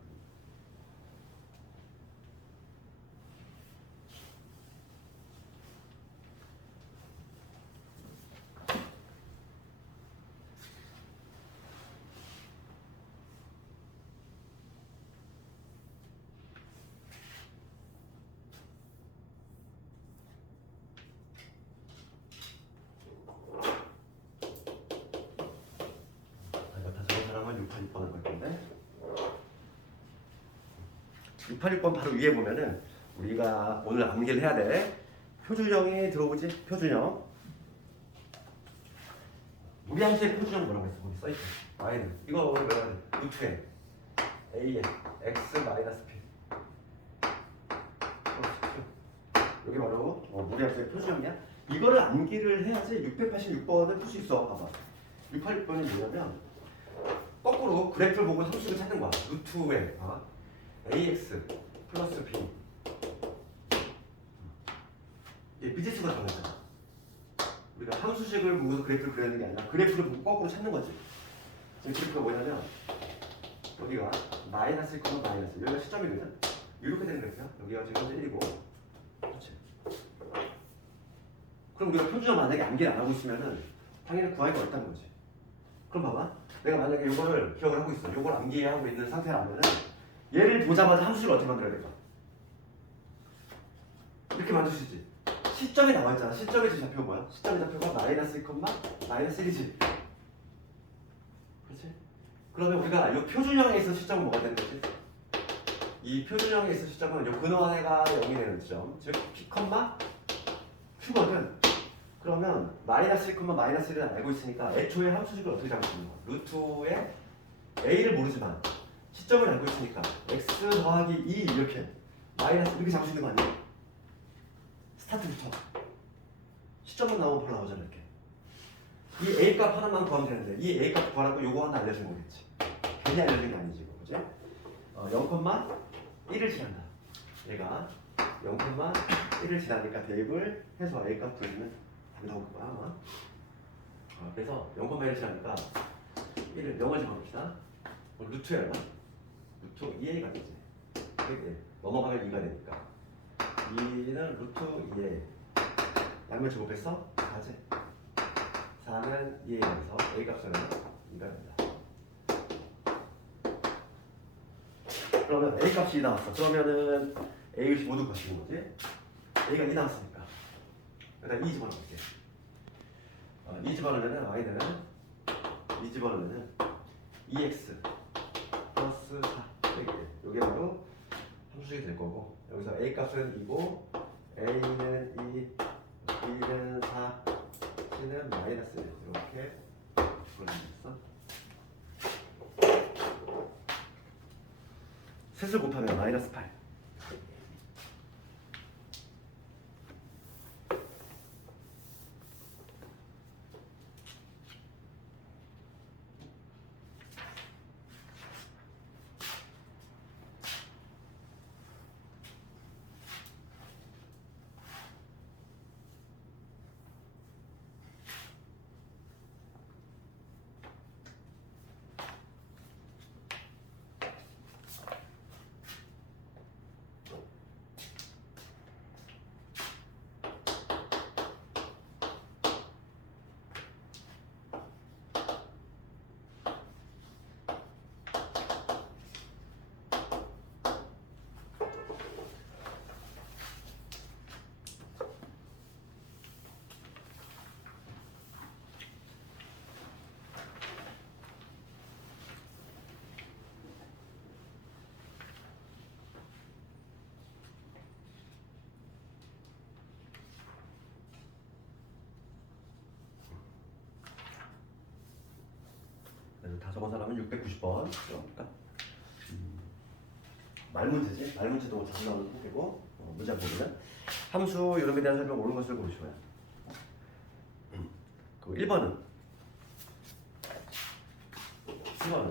다 적은 사람은 686번을 갈 건데, 686번 바로 위에 보면은 우리가 오늘 암기를 해야 돼. 표준형이 들어오지? 표준형. 우리 함수의 표준형 뭐라고 했어? 거기 써있지. y는 이거 오늘 뭐라 그래? 루트에 a에 x 마이너스 p. 여기 바로 우리 함수의 표준형이야. 이거를 암기를 해야지 686번을 풀 수 있어. 봐봐. 686번이 뭐냐면 거꾸로 거꾸로 그래프를 보고 함수를 찾는 거야. 루트에 ax 플러스 b. 이게 비지수가 정해졌잖아. 우리가 함수식을 보고서 그래프를 그리는 게 아니라 그래프를 보고 거꾸로 찾는 거지. 지금 그래프가 뭐냐면 여기가 마이너스 1, 마이너스 여기가 시점이거든. 이렇게 되는 그래프야. 여기가 지금 현재 1이고 그렇지. 그럼 우리가 표준형 만약에 암기를 안 하고 있으면은 당연히 구하기가 어렵다는 거지. 그럼 봐봐. 내가 만약에 이거를 기억을 하고 있어. 이걸 암기하고 있는 상태라면은 얘를 보자마자 함수를 어떻게 만들어야 될까? 이렇게 만들 수 있지. 시점이 나와 있잖아. 시점의 좌표가 뭐야? 시점의 좌표가 마이너스 1, 마이너스 1이지. 그렇지? 그러면 우리가 이 표준형에 있어 시점은 뭐가 되는 거지? 이 표준형에 있어 시점은 이 근원에가 0이 되는 시점. 즉 P, Q거든. 그러면 마이너스 1, 마이너스 1을 알고 있으니까 애초에 함수식을 어떻게 잡을 수 있는 거야? 루트에 A를 모르지만 시점을 알고 있으니까 X 더하기 2 이렇게 마이너스 이렇게 잡을 수 있는 거 아니야? 스타트부터 시점만 나오면 바로 나오잖아. 이렇게 이 A 값 하나만 구하면 되는데 이 A 값 구하라고 요거 하나 알려준 거겠지. 괜히 알려준 게 아니지 이거. 그지? 0,1을 지난다. 얘가 0,1을 지나니까 대입을 해서 A 값 구해주면 답이 나올 거야 아마. 그래서 0,1을 지나니까 1을 0을 집어넣읍시다. 루트에 얼마? 루트 2A가 되지. 넘어가면 2가 되니까 2는 루트 2A 양면 제곱해서 4지. 4는 2A에서 A 값은 2가 된다. 그러면 A 값이 2 나왔어. 그러면은 A 값이 모두 값인 거지. A가 2 나왔으니까 일단 2 집어넣을게. 2 집어넣으면은 Y는 2 집어넣으면은 2X 플러스 4 이게 바로 함수식이 될 거고 여기서 A 값은 2고 A는 2 B는 4 C는 마이너스 1 이렇게 보내주겠어. 셋을 곱하면 마이너스 8. 다 적은 사람은 690번 들어볼까? 말문제지? 말문제도 자주 나오는 통계고 문제 보면 함수 이름에 대한 설명 옳은 것을 고르시고요. 그 1번은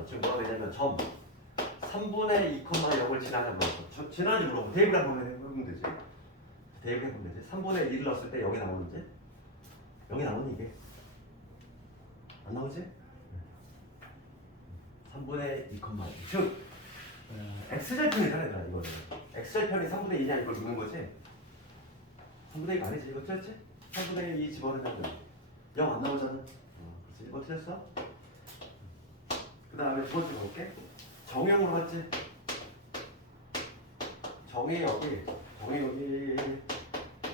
지금 뭐가 되냐면 점 3분의 2, 0을 지나는 거. 지나는지 물어보고 대입을 한번 해보면 되지. 대입을 해보면 되지. 3분의 1을 넣었을 때 여기 나오는지 여기 나오는 이게 안 나오지? 3분의 2, 2. 즉 X절편이잖아 얘들아 이거는. X절편이 3분의 2냐 이걸 묻는 거지. 3분의 2가 아니지. 이거 틀렸지? 3분의 2 집어넣으면 0 안 나오잖아. 그래서 이거 틀렸어. 그 다음에 두 번째 볼게. 정형으로 갔지? 정이 여기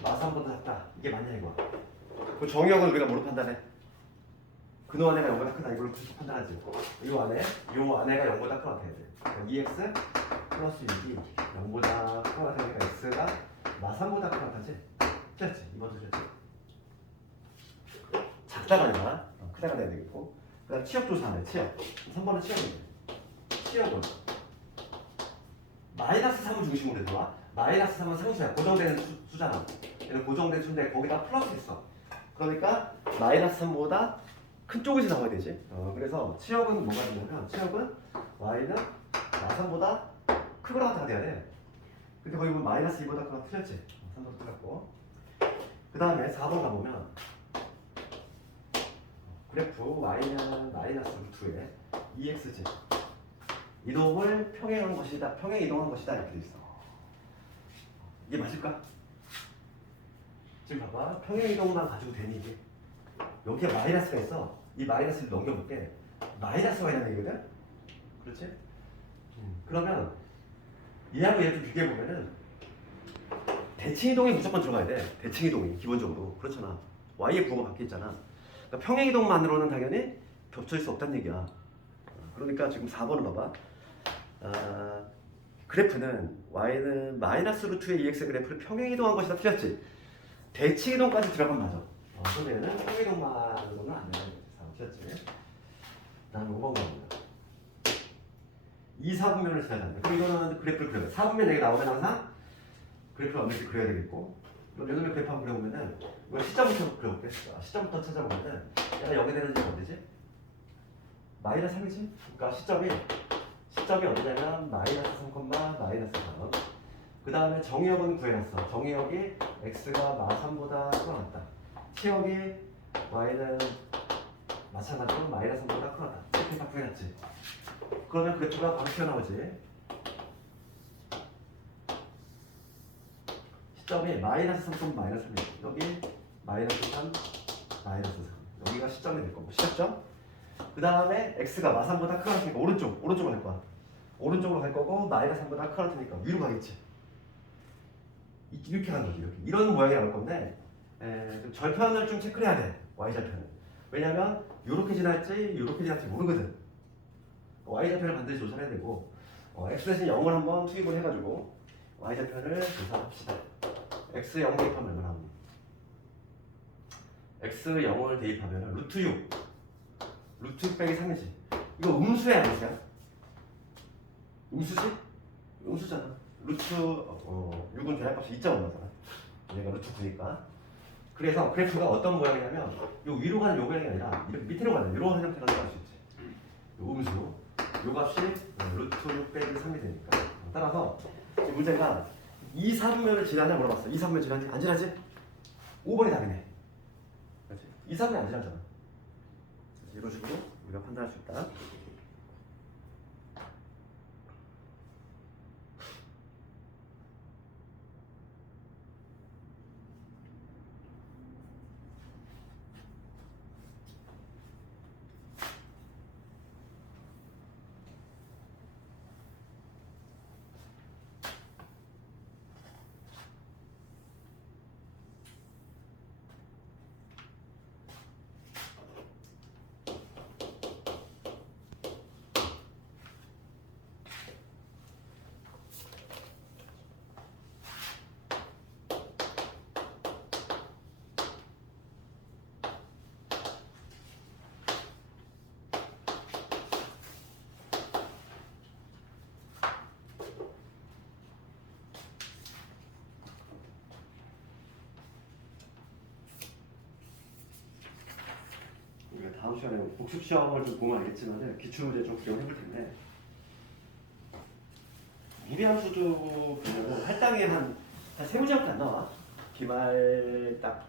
마삼보다 작다. 이게 맞냐 이거. 그 정형은 우리가 뭐로 판단해? 근원 안에가 0보다 크다. 이걸로 그렇게 판단하지. 이 안에가 0보다 크다 돼야 돼. 그러니까 2x 플러스 6이 0보다 크다 되니까 x가 마삼보다 크다 하지. 틀렸지? 이번도 틀렸지? 작다가 아니라 크다가 돼야 되겠고. 그 다음 치역 조사하네. 치역. 3번은 치역인데. 치역은 마이너스 3을 중심으로 해서 와. 마이너스 3은 상수야. 고정되는 수잖아. 얘는 고정된 수인데 거기다 플러스 했어. 그러니까 마이너스 3보다 큰 쪽에서 나와야 되지. 그래서 치역은 뭐가 되냐면 치역은 y는 마삼보다 크거나 같아야 돼. 근데 거기 보면 마이너스 2보다 크거나 틀렸지. 3보다 틀렸고. 그 다음에 4번 가보면 그래프 y는 마이너스 루트에 2x지. 이동을 평행한 것이다. 평행 이동한 것이다. 이렇게 돼 있어. 이게 맞을까? 지금 봐봐. 평행 이동만 가지고 되니 이게. 여기에 마이너스가 있어. 이 마이너스를 넘겨볼게. 마이너스가 있는 얘기거든? 그렇지? 그러면 얘하고 얘를 좀 비교해보면은 대칭 이동이 무조건 들어가야 돼. 대칭 이동이 기본적으로. 그렇잖아. y의 부호가 바뀌었잖아. 그러니까 평행 이동만으로는 당연히 겹쳐질 수 없다는 얘기야. 그러니까 지금 4번을 봐봐. 그래프는 y는 마이너스 루트의 2x 그래프를 평행 이동한 것이다. 틀렸지? 대칭 이동까지 들어가면 맞아. 그러면은 평행 이동만으로는 안 되는 거지. 틀렸지? 다음 5번 갑니다. 2, 4분면을 지나잖아요. 그럼 이거는 그래프를 그려요. 4분면 얘기 나오면 항상 그래프를 완벽히 그려야 되겠고, 그럼 요즘에 그래프 한번 그려보면은 이거 시점부터 그려볼게. 시점부터 찾아보면은 얘가 여기 되는 점이 어디지? 마이너스 3이지? 그러니까 시점이 어디냐면 마이너스 3, 마이너스 3. 그 다음에 정의역은 구해놨어. 정의역이 x가 마3보다 크거나 같다. 치역이 y는 마찬가지로 마이너스 3보다 크거나 같다. 이렇게 다 구해놨지. 그러면 그래프가 바로 튀어나오지. 시점이 마이너스 3, 마이너스 3이야. 여기 마이너스 3, 마이너스 3. 여기가 시점이 될 거고. 시작점. 그 다음에 x가 마3보다 크거나 같으니까 오른쪽으로 갈 거야. 오른쪽으로 갈 거고 마이너스 3보다 크거나 같으니까 위로 가겠지. 이렇게 가는 거지. 이렇게. 이런 모양이 나올 건데 절편을 좀 체크를 해야 돼. y절편을. 왜냐면 이렇게 지날지 모르거든. y절편을 반드시 조사해야 되고 x 대신 0을 한번 투입을 해가지고 y절편을 조사합시다. x 0 대입하면 얼마나 나오니? x 0을 대입하면 루트 6 빼기 3이지. 이거 음수야 아니야? 음수지? 음수잖아. 루트 6은 대략값이 2.5잖아. 얘가 루트 9니까. 그래서 그래프가 어떤 모양이냐면 요 위로 가는 요 모양이 아니라 이렇게 밑으로 가는 이런 형태로 나올 수 있지. 요 음수 요 값이 루트 6 빼기 3이 되니까. 따라서 이 문제가 2, 3면을 지나냐 물어봤어. 2, 3면 지나지? 안 지나지? 5번이 답이네. 그렇지? 2, 3면 안 지나잖아. 이런 식으로 우리가 판단할 수 있다. 우리가 다음 시간에 복습 시험을 좀 보면 알겠지만 기출문제 좀 기억해 볼 텐데 무리함수도 보면 할당이 한 세 문제밖에 안 나와. 기말 딱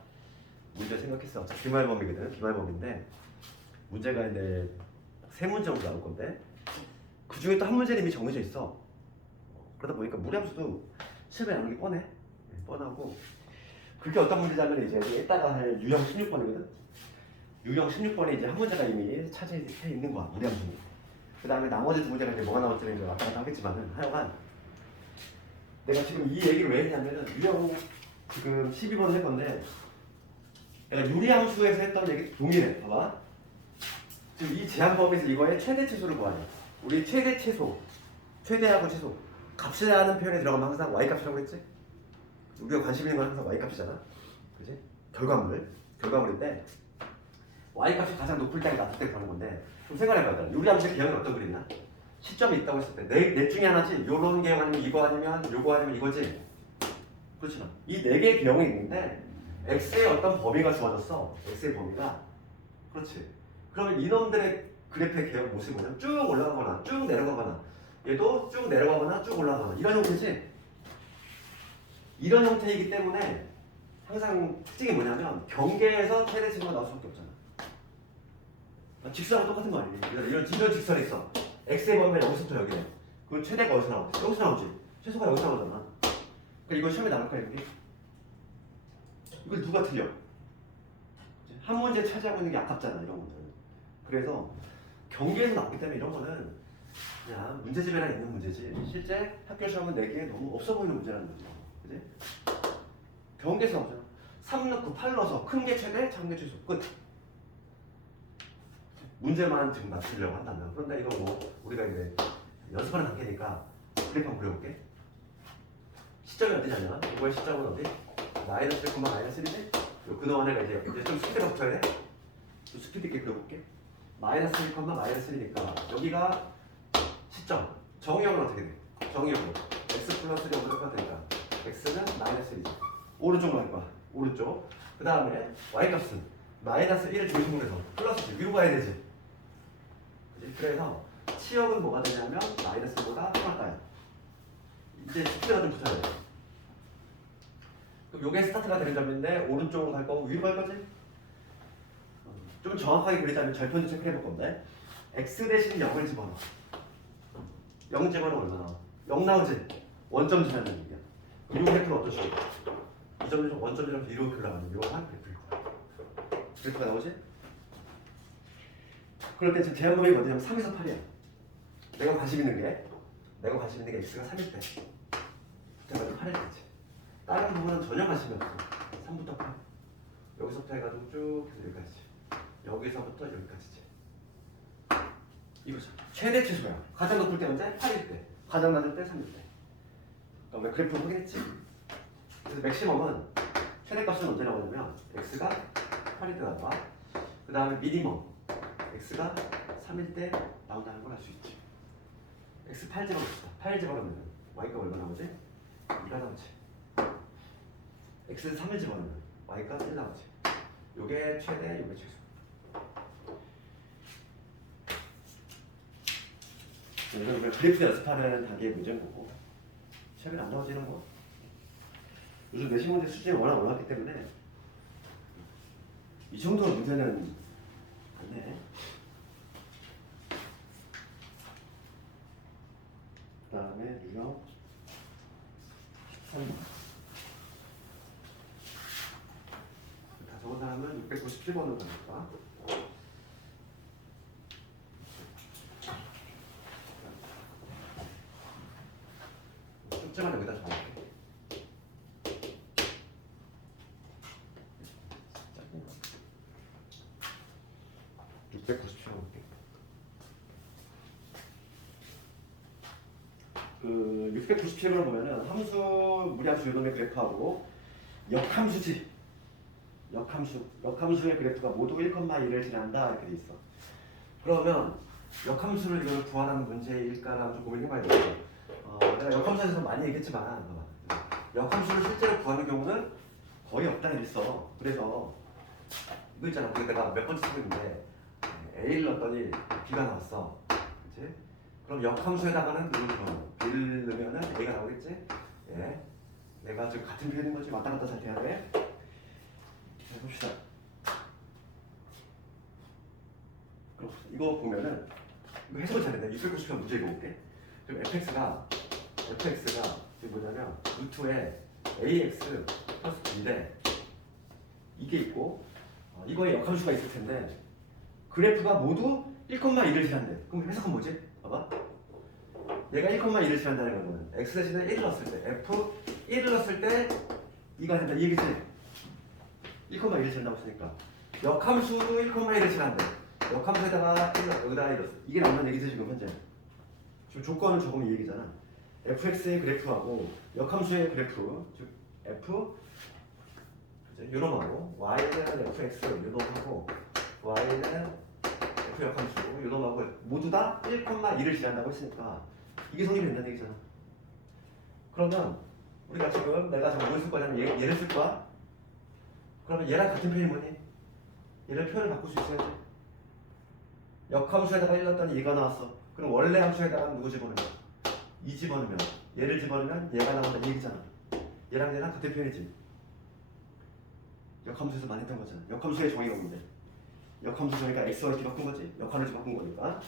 문제 생각했어. 기말범위거든. 기말범위인데 문제가 이제 세 문제 정도 나올 건데 그 중에 또 한 문제는 이미 정해져 있어. 그러다 보니까 무리함수도 시험에 나오는 게 뻔하고 그게 어떤 문제냐면 이제 이따가 할 유형 16번이거든. 유형 16번에 이제 한 문제가 이미 차지해 있는 거야. 무리함수는. 그 다음에 나머지 두 문제가 이제 뭐가 나올지는 이제 왔다 갔다 하겠지만은 하여간 내가 지금 이 얘기를 왜 했냐면은 유형 지금 12번 할 건데 내가 유리함수에서 했던 얘기 동일해. 봐봐. 지금 이 제한 범위에서 이거의 최대 최소를 구하냐. 우리 최대 최소, 최대하고 최소 값이라는 표현에 들어가면 항상 y값이라고 했지? 우리가 관심 있는 건 항상 y값이잖아. 그지? 결과물인데 y값이 가장 높을 때가 낮을 때 그러는 건데 좀 생각해봐야 돼. 유리함수의 개형은 어떤 그림 있나? 시점이 있다고 했을 때 넷 중에 하나지. 요런 개형 아니면 이거 아니면 요거 아니면 이거지. 그렇지? 이 네 개의 개형이 있는데 x의 어떤 범위가 주어졌어. x의 범위가. 그렇지. 그러면 이놈들의 그래프의 개혁 모습이 뭐냐면 쭉 올라가거나 쭉 내려가거나 얘도 쭉 내려가거나 쭉 올라가거나 이런 형태지. 이런 형태이기 때문에 항상 특징이 뭐냐면 경계에서 최대치수가 나올 수밖에 없잖아. 직선하고 똑같은 거 아니에요? 이런 직선이 있어. x의 범위가 여기서부터 여기래. 그럼 최대가 어디서 나오지? 여기서 나오지. 최소가 여기서 나오잖아. 그러니까 이거 시험에 나올 거야 여기. 이걸 누가 틀려? 한 문제 차지하고 있는 게 아깝잖아 이런 거는. 그래서 경계에서 나오기 때문에 이런 거는 그냥 문제집에나 있는 문제지 실제 학교 시험은 내기에 너무 없어 보이는 문제라는 거죠. 그지? 경계에서 나오잖아. 3 넣고 8 넣어서 큰 게 최대, 작은 게 최소. 끝. 문제만 지금 맞추려고 한다면. 그런데 이거 뭐 우리가 이제 연습하는 단계니까 그래프 한번 그려볼게. 시점이 어디냐면 이거의 시점은 어디? 마이너스 1, 마이너스 1이지? 그동안에 이제 좀 스피드가 붙어야 돼? 좀 스피드 있게 그려볼게. 마이너스 1, 마이너스 1이니까 여기가 시점. 정의역은 어떻게 돼? 정의역은 x 플러스 1이 똑같으니까 x는 마이너스 1이지. 오른쪽으로 갈 거야. 오른쪽. 그 다음에 y값은 마이너스 1을 중심으로 해서 플러스 1 위로 가야 되지. 그치? 그래서 치역은 뭐가 되냐면 마이너스 1보다 커다야. 이제 스피드가 좀 붙어야 돼. 그럼 요게 스타트가 되는 점인데 오른쪽으로 갈 거고 위로 갈 거지? 좀 정확하게 그리자면 절편도 체크해 볼 건데 x 대신 0을 집어넣어. 0 집어넣으면 얼마나? 0 나오지? 원점 지나는 얘기야. 이 그래프는 어떤 식으로? 이 점을 원점이랑 이렇게 올라가는 이러한 그래프일 거야. 그래프가 나오지? 그럴 때 지금 제한범위가 어디냐면 3에서 8이야. 내가 관심 있는 게 x가 3일 때 그때가 8일 때지. 다른 부분은 전혀 관심이 없어. 3부터 8. 여기서부터 해가지고 쭉 해서 여기까지. 여기서부터 여기까지지. 이거죠. 최대 최소야. 가장 높을 때 언제? 8일 때. 가장 낮을 때 3일 때. 그러니까 그래프 확인했지? 그래서 맥시멈은 최대값은 언제 나오냐면 x가 8일 때 나와. 그 다음에 미니멈 x가 3일 때 나온다는 걸 알 수 있지. x 8 집어넣읍시다. 8 집어넣으면 y가 얼마 나오지? 2가 나오지. x는 3일 집어넣으면 y가 1 나오지. 요게 최대, 요게 최소. 이건 우리가 그래프 연습하는 단계의 문제인 거고 최근에 안 나오지는 거. 요즘 내신 문제 수준이 워낙 올랐기 때문에 이 정도 문제는 안 내. 그 다음에 유형 13번. 다 적은 사람은 697번으로 가니까. 쪽지만 여기다 적어볼게. 697번 볼게. 그 697번을 보면은 함수 무리함수 요놈의 그래프하고 역함수지. 역함수의 그래프가 모두 1,1을 지난다 이렇게 돼 있어. 그러면 역함수를 이걸 구하라는 문제일까라고 좀 고민해봐야 돼. 내가 역함수에서 많이 얘기했지만 역함수를 실제로 구하는 경우는 거의 없다는 게 있어. 그래서 이거 있잖아. 내가 몇 번째 쓰고 있는데 A를 넣었더니 B가 나왔어. 그치? 그럼 역함수에다가는 누굴 넣어? B를 넣으면은 A가 나오겠지? 예. 내가 지금 같은 표현인 거지 왔다 갔다 잘 돼야 돼. 자, 봅시다. 그럼 이거 보면은 이거 해석을 잘했네. 690편 문제 읽어볼게. 그럼 fx가 지금 뭐냐면 루트에 ax 플러스 b인데 이게 있고 이거에 역함수가 있을 텐데 그래프가 모두 1,1을 지난대. 그럼 해석은 뭐지? 봐봐. 얘가 1,1을 지난다는 거는 x 대신에 1을 넣었을 때 f 1을 넣었을 때 이가 된다. 이 얘기지? 1,1을 지난다고 했으니까 역함수 1,1을 지난대. 역함수에다가 1을 여기다 1 넣었어. 이게 나오는 얘기지 지금 현재. 지금 조건을 적으면 이 얘기잖아. fx의 그래프하고 역함수의 그래프 즉 f 요놈하고 y는 fx 요놈하고 y는 f 역함수 요놈하고 모두 다 1,1을 지난다고 했으니까 이게 성립이 된다는 얘기잖아. 그러면 우리가 지금 내가 지금 뭘 쓸 거냐면 얘를 쓸 거야. 그러면 얘랑 같은 표현이 뭐니? 얘를 표현을 바꿀 수 있어야지. 역함수에다가 1 넣었더니 2가 나왔어. 그럼 원래 함수에다가 누구 집어넣으면 2 집어넣으면 얘를 집어넣으면 얘가 나온다 이 얘기잖아. 얘랑 얘랑 같은 표현이지. 역함수에서 많이 했던 거잖아. 역함수의 정의가 뭔데? 역함수 정의가 x와 이렇게 바꾼 거지. 역할을 바꾼 거니까.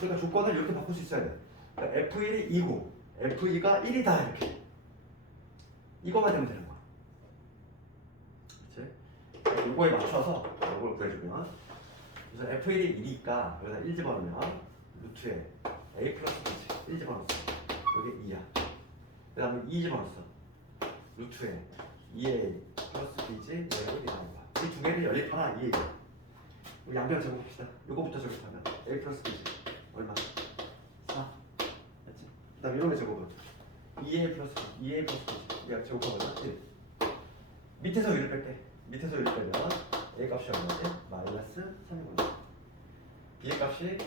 그러니까 조건을 이렇게 바꿀 수 있어야 돼. 그러니까 F1이 2고 F2가 1이다 이렇게. 이거만 되면 되는 거야. 그렇지? 이거에 맞춰서 이걸 구해주면 그래서 F1이 1이니까 여기다 1 집어넣으면 루트에 A 플러스 B지 1 집어넣었어. 여기 2야. 그 다음에 2 집어넣었어. 루트에 2A 플러스 B지 얘가 1이 나온 거야. 이 두 개를 연립하나 이 얘기야. 우리 양변 제곱합시다. 요거부터 제곱하면 A 플러스 B지 얼마? 4 맞지? 그 다음에 이놈의 제곱은 2A 플러스 B 2A 플러스 B지 내가 제곱하면 1 밑에서 위를 뺄게. 밑에서 위를 빼면 A 값이 얼마지? 마이너스 3이구나. B의 값이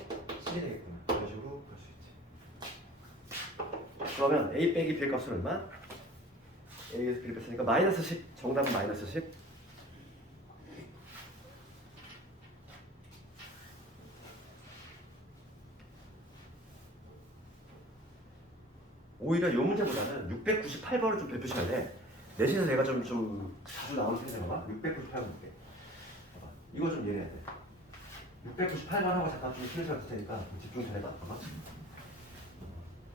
10이 되겠구나. 이런 식으로 볼 수 있지. 그러면 A 빼기 B의 값은 얼마? A에서 B를 뺐으니까 마이너스 10. 정답은 마이너스 10. 오히려 이 문제보다는 698번을 좀 뵙으셔야 돼. 내신에서 내가 좀 자주 나오는 편이야. 봐봐. 698번 볼게. 봐봐. 이거 좀 이해해야 돼. 698번 하고 잠깐 좀 쉬는 시간 줄 테니까 집중 잘 해봐. 봐봐.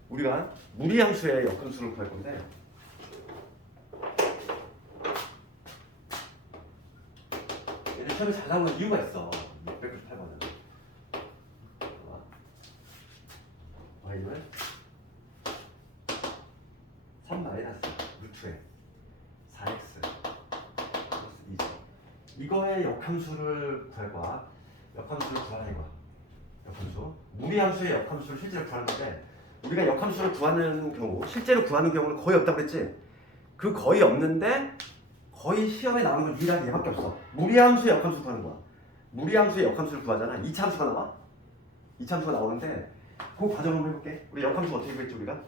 우리가 무리함수의 역함수를 구할 건데 얘는 처음에 잘 나오는 이유가 있어. 698번은. 봐봐. y는 3 마이너스 루트에 4x 플러스 2죠. 이거의 역함수를 구할 거야. 역함수를 구하라 이거야. 역함수. 무리함수의 역함수를 실제로 구하는 건데 우리가 역함수를 구하는 경우, 실제로 구하는 경우는 거의 없다고 그랬지? 그 거의 없는데 거의 시험에 나오는 건 유일하게 얘밖에 없어. 무리함수의 역함수 구하는 거야. 무리함수의 역함수를 구하잖아. 2차 함수가 나와. 2차 함수가 나오는데 그 과정 한번 해볼게. 우리 역함수 어떻게 구했지 우리가?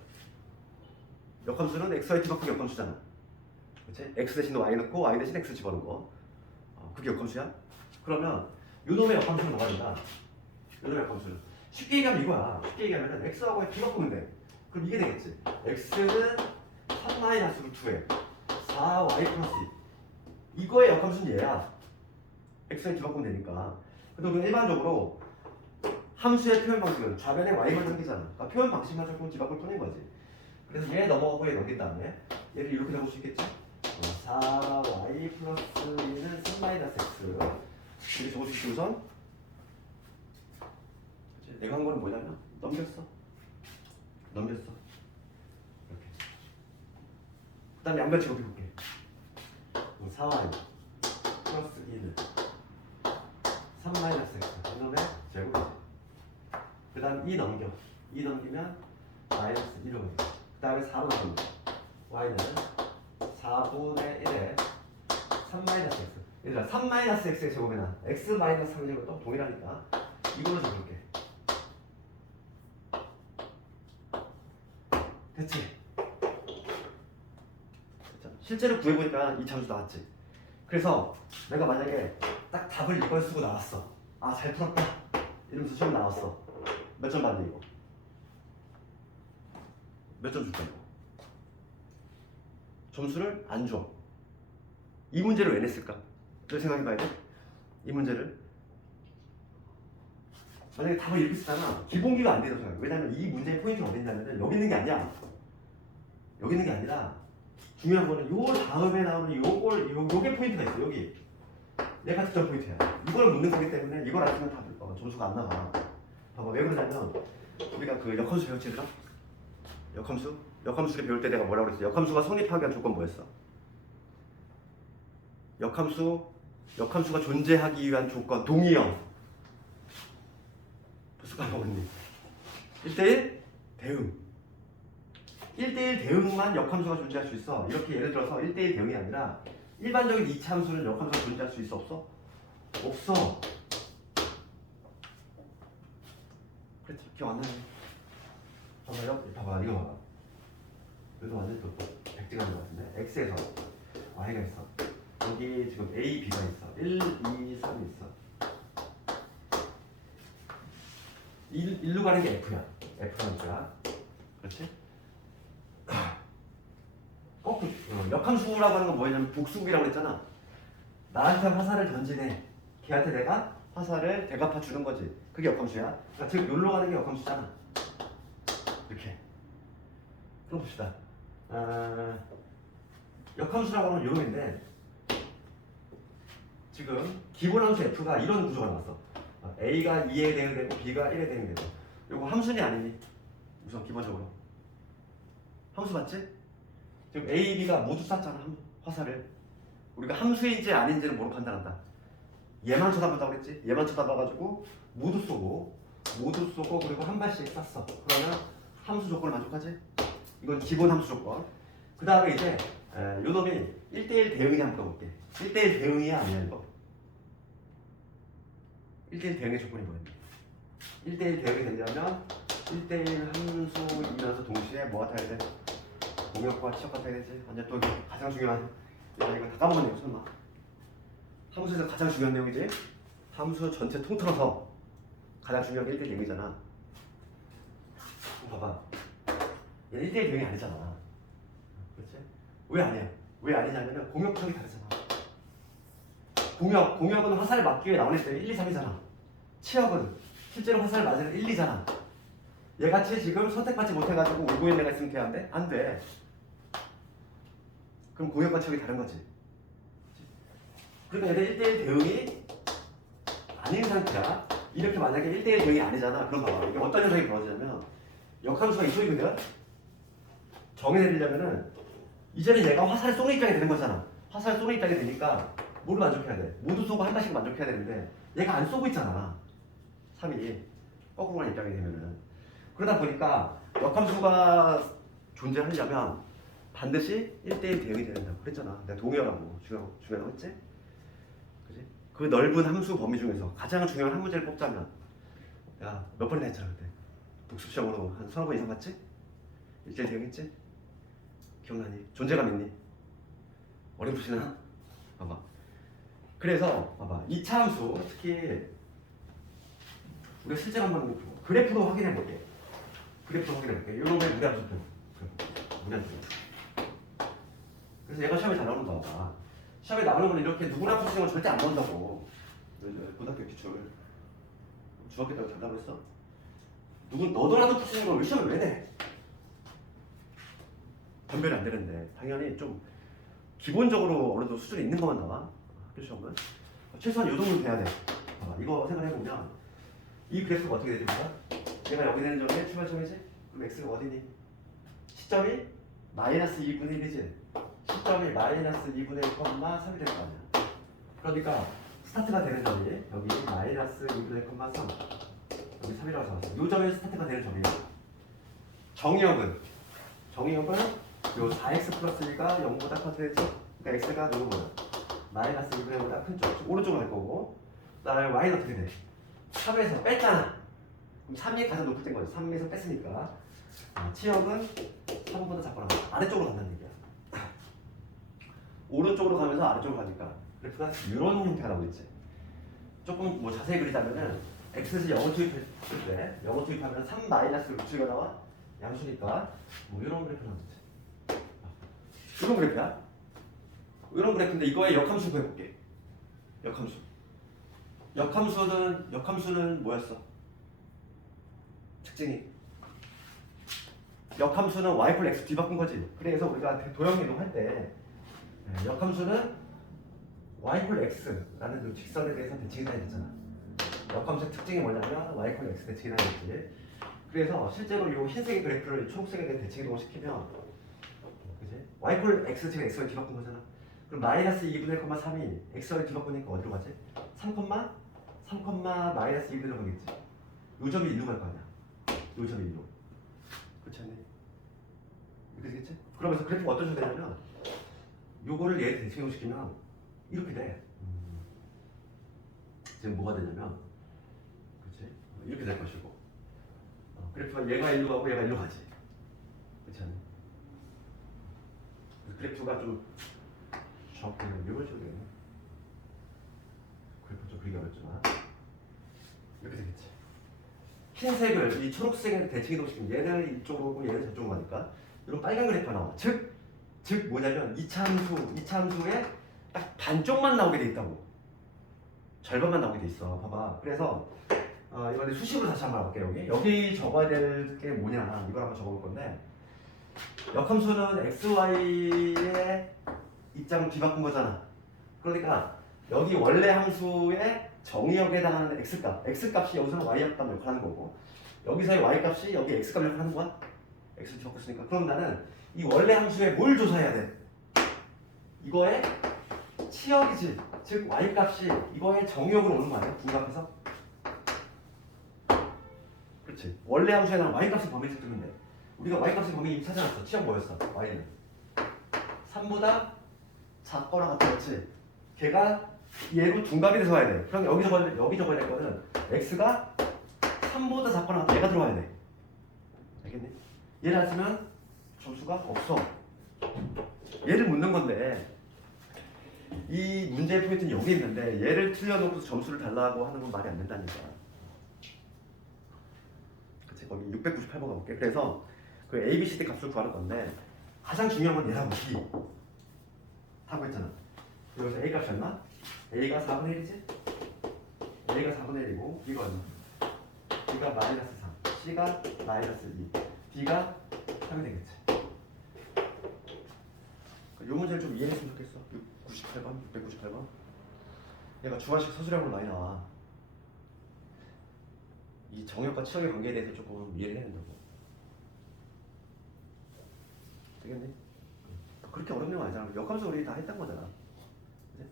역함수는 x와 t 바꾼 역함수잖아. 그치? x 대신 y 넣고 y 대신 x 집어넣은 거. 그게 역함수야? 그러면 요놈의 역함수는 뭐가 된다? 요놈의 역함수는 쉽게 얘기하면 이거야. 쉽게 얘기하면 x하고 t 바꾸면 돼. 그럼 이게 되겠지. x는 3 마이너스 루트에 4y 플러스 2. 이거의 역함수는 얘야. x와 t 바꾸면 되니까. 근데 우리는 일반적으로 함수의 표현 방식은 좌변에 y만 생기잖아. 그러니까 표현 방식만 조금 뒤바꿀 뿐인 거지. 그래서 얘 넘어가고 얘 넘긴 다음에 얘를 이렇게 적을 수 있겠지? 4y 플러스 2는 3 마이너스 x 이렇게 적을 수 있지 우선? 그치? 내가 한 거는 뭐냐면 넘겼어. 이렇게. 그 다음에 양변 제곱해볼게. 4y 플러스 2는 3 마이너스 x 이놈의 제곱이지. 그 다음 2 넘겨. 2 넘기면 마이너스 1로 돼. 그 다음에 4로 나옵니다. y는 4분의 1에 3 마이너스 x. 얘들아 3 마이너스 x의 제곱이나 x 마이너스 3제곱 또 동일하니까 이걸로 적을게. 됐지? 실제로 구해보니까 이 참수 나왔지. 그래서 내가 만약에 딱 답을 이걸 쓰고 나왔어. 아 잘 풀었다 이러면서 시험 나왔어. 몇 점 받니 이거? 몇 점 줄 거야? 점수를 안 줘. 이 문제를 왜 냈을까? 잘 생각해봐야 돼. 이 문제를 만약에 답을 이렇게 쓰잖아. 기본기가 안 된다고 생각해. 왜냐면 이 문제의 포인트가 어디 있냐면 여기 있는 게 아니야. 여기 있는 게 아니라 중요한 거는 요 다음에 나오는 요게 포인트가 있어. 여기 얘가 특정 포인트야. 이걸 묻는 거기 때문에 이걸 안 쓰면 다 점수가 안 나가. 봐봐 왜 그러냐면 우리가 그 역함수 배웠지 얘들아? 역함수를 배울 때 내가 뭐라고 그랬어? 역함수가 성립하기 위한 조건 뭐였어? 역함수가 존재하기 위한 조건 동의형. 벌써 까먹었니? 1대1 대응. 1대1 대응만 역함수가 존재할 수 있어. 이렇게 예를 들어서 1대1 대응이 아니라 일반적인 2차 함수는 역함수가 존재할 수 있어 없어? 없어. 그렇지 기억 안 나네. 봐봐 이거 봐봐. 여기서 완전 또 백지가 있는 것 같은데 x에서 y가 있어. 여기 지금 a, b가 있어. 1, 2, 3이 있어. 일로 가는 게 F야. F라는 거야. 그렇지? 거꾸로 역함수라고 하는 건 뭐냐면 복수극이라고 그랬잖아. 나한테 화살을 던지네. 걔한테 내가 화살을 대갚아 주는 거지. 그게 역함수야. 그러니까 즉 여기로 가는 게 역함수잖아. 이렇게. 그럼 봅시다. 역함수라고 하는 요놈인데 지금 기본 함수 F가 이런 구조가 나왔어. A가 2에 대응되고 B가 1에 대응되고. 이거 함수니 아니니? 우선 기본적으로. 함수 맞지? 지금 A, B가 모두 쐈잖아. 화살을. 우리가 함수인지 아닌지를 뭐로 판단한다. 얘만 쳐다본다고 그랬지? 얘만 쳐다봐가지고 모두 쏘고 그리고 한 발씩 쐈어. 그러면 함수 조건을 만족하지? 이건 기본 함수 조건. 그 다음에 이제 요 놈이 1대1 대응이 한번 써볼게. 1대1 대응이야 아니야 이거? 1대1 대응의 조건이 뭐였니? 1대1 대응이 되려면 1대1 함수이면서 동시에 뭐가 타야 돼? 공역과 치역과 타야 되지? 완전 또 가장 중요한 이거 다 까먹었네요 설마. 함수에서 가장 중요한 내용이지? 함수 전체 통틀어서 가장 중요한 게 1대1 대응이잖아. 봐봐. 얘 1대1 대응이 아니잖아. 그렇지? 왜 아니야? 왜 아니냐면은 공역척이 다르잖아. 공역은 화살을 맞기 위해 나오는 때 1, 2, 3이잖아. 치역은 실제로 화살을 맞으면 1, 2잖아. 얘같이 지금 선택받지 못해가지고 울고 있는 애가 있으면 돼야 안 돼? 안 돼. 그럼 공역과 치역이 다른 거지. 그러니까 얘들 1대1 대응이 아닌 상태야. 이렇게 만약에 1대1 대응이 아니잖아. 그럼 봐봐. 이게 어떤 현상이 벌어지냐면 역함수가 이쪽이거든. 정해내리려면은 이제는 얘가 화살을 쏘는 입장이 되는 거잖아. 화살을 쏘는 입장이 되니까 뭐를 만족해야 돼? 모두 쏘고 한 발씩 만족해야 되는데 얘가 안 쏘고 있잖아. 3이 거꾸로 가는 입장이 되면은. 그러다 보니까 역함수가 존재하려면 반드시 1대1 대응이 돼야 된다고 그랬잖아. 내가 동의어라고 중요하다고 했지? 그지? 그 넓은 함수 범위 중에서 가장 중요한 한 문제를 뽑자면 야, 몇 번이나 했잖아 그때. 복습시험으로 한 서너 번 이상 봤지? 1대1 대응했지? 기억나니? 존재감 있니? 어렴풋이나? 봐봐. 그래서 봐봐. 2차 함수 특히 우리가 실제로 한번 그래프도 확인해 볼게. 그래프도 확인해 볼게. 이런 게 무리 함수 무리 함수. 그래서 얘가 시험에 잘 나오는 거 봐봐. 시험에 나오는 건 이렇게 누구나 푸시는 건 절대 안 나온다고. 고등학교 기출 중학교 때도 잘 나오고 있어. 너도라도 푸시는 걸 왜 시험에 왜 내? 변별이 안 되는데 당연히 좀 기본적으로 어느 정도 수준이 있는 것만 나와. 학교 시험은 최소한 이 정도는 돼야 돼. 이거 생각해보면 이 그래프가 어떻게 되지? 얘가 여기 되는 점이 출발점이지? 그럼 x가 어디니? 시점이 마이너스 2분의 1이지? 시점이 마이너스 2분의 1,3이 되는 거 아니야? 그러니까 스타트가 되는 점이 여기 마이너스 2분의 1,3 여기 3이라고 잡았어. 이 점이 스타트가 되는 점이에요. 정의역은 요 4x 플러스 1가 0보다 커트했지? 그러니까 x가 누구 뭐야? 마이너스 2분의 1보다 큰 쪽, 오른쪽으로 갈 거고 그 다음에 y는 어떻게 돼? 3에서 뺐잖아. 그럼 3이 가장 높을 때인 거죠. 3에서 뺐으니까 치역은 3보다 작거나 아래쪽으로 간다는 얘기야. 오른쪽으로 가면서 아래쪽으로 가니까 그래프가 이런 형태가 나오고 있지. 조금 뭐 자세히 그리자면은 x에서 0을 투입했을 때 0을 투입하면 3 마이너스 루트가 나와 양수니까 뭐 이런 그래프 나오지. 이런 그래프야. 이런 그래프인데 이거의 역함수 구해볼게. 역함수는 뭐였어? 특징이 역함수는 y x 뒤바꾼 거지. 그래서 우리가 도형이동 할 때 역함수는 y x라는 그 직선에 대해서 대칭이 다 됐잖아. 역함수의 특징이 뭐냐면 y x 대칭이 다 됐지. 그래서 실제로 이 흰색의 그래프를 초록색에 대해 대칭이동을 시키면 그지? y x 지금 x를 뒤바꾼 거잖아. 그럼 마이너스 2분의 1,3이 x를 뒤바꾸니까 어디로 가지? 3, 마이너스 2분의 1로 가겠지. 요 점이 1로 갈 거 아니야. 요 점이 1로. 그렇지 않니? 이렇게 되겠지? 그러면서 그래프가 어떤 식으로 되냐면 요거를 얘 대칭시키면 이렇게 돼. 지금 뭐가 되냐면 그렇지? 이렇게 될 것이고 그래프가 얘가 1로 가고 얘가 1로 가지. 그렇지 않니? 그래프가 좀 정확히 이런 식으로 되겠네. 그래프 좀 그리기 어렵지만 이렇게 되겠지. 흰색을 이 초록색에 대칭이동시키면 얘는 이쪽으로 오고 얘는 저쪽으로 가니까 이런 빨간 그래프가 나와. 즉 뭐냐면 이차함수에 딱 반쪽만 나오게 돼 있다고. 절반만 나오게 돼 있어. 봐봐. 그래서 이번에 수식으로 다시 한번 볼게요. 여기 적어야 될 게 뭐냐 이걸 한번 적어볼 건데 역함수는 xy의 입장을 뒤바꾼 거잖아. 그러니까 여기 원래 함수의 정의역에 해당하는 x값이 여기서는 y값 역할하는 거고 여기서의 y값이 여기 x값 역할하는 거야. x를 뒤바꿨으니까 그럼 나는 이 원래 함수에 뭘 조사해야 돼? 이거의 치역이지. 즉 y값이 이거의 정의역으로 오는 거 아니야? 분값해서? 그렇지. 원래 함수에 나온 y값의 범위를 뜨면 돼. 우리가 y값의 범위 이미 찾아놨어. 치역 뭐였어? y는 3보다 작거나 같았지. 걔가 얘로 둔갑이 돼서 와야 돼. 그럼 여기 적어야 될 거는 x가 3보다 작거나 같아. 얘가 들어와야 돼. 알겠니? 얘를 안 쓰면 점수가 없어. 얘를 묻는 건데 이 문제의 포인트는 여기 있는데 얘를 틀려놓고서 점수를 달라고 하는 건 말이 안 된다니까. 그치? 거기 698번 가볼게. 그래서 그 A, B, C, D 값을 구하는 건데 가장 중요한 건 얘라고. B 하고 했잖아. 여기서 A 값이었나? A가 4분의 1이지? A가 4분의 1이고 B가 얼마? B가 마이너스 3, C가 마이너스 2, D가 3이 되겠지. 이 문제를 좀 이해했으면 좋겠어. 698번, 698번. 얘가 주관식 서술형으로 많이 나와. 이 정역과 치역의 관계에 대해서 조금 이해를 해야 된다고. 되겠니? 그렇게 어려운 내용 아니잖아. 역함수 우리 다 했던 거잖아. 그치?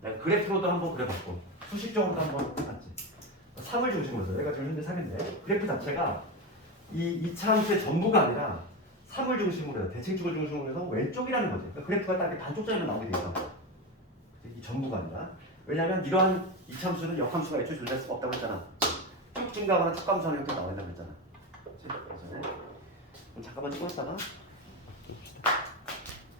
내가 그래프로도 한번 그려봤고 수식적으로도 한번 해봤지. 3을 중심으로 해서 얘가 지금 현재 3인데 그래프 자체가 이 2차 함수의 전부가 아니라 3을 중심으로 해서 대칭축을 중심으로 해서 왼쪽이라는 거지. 그러니까 그래프가 딱 이렇게 반쪽짜리만 나오게 돼 있어. 이 전부가 아니라. 왜냐하면 이러한 2차 함수는 역함수가 애초에 존재할 수가 없다고 했잖아. 쭉 증가하거나 쭉 감소하는 형태가 나온다고 했잖아. 그럼 잠깐만 찍고 있다가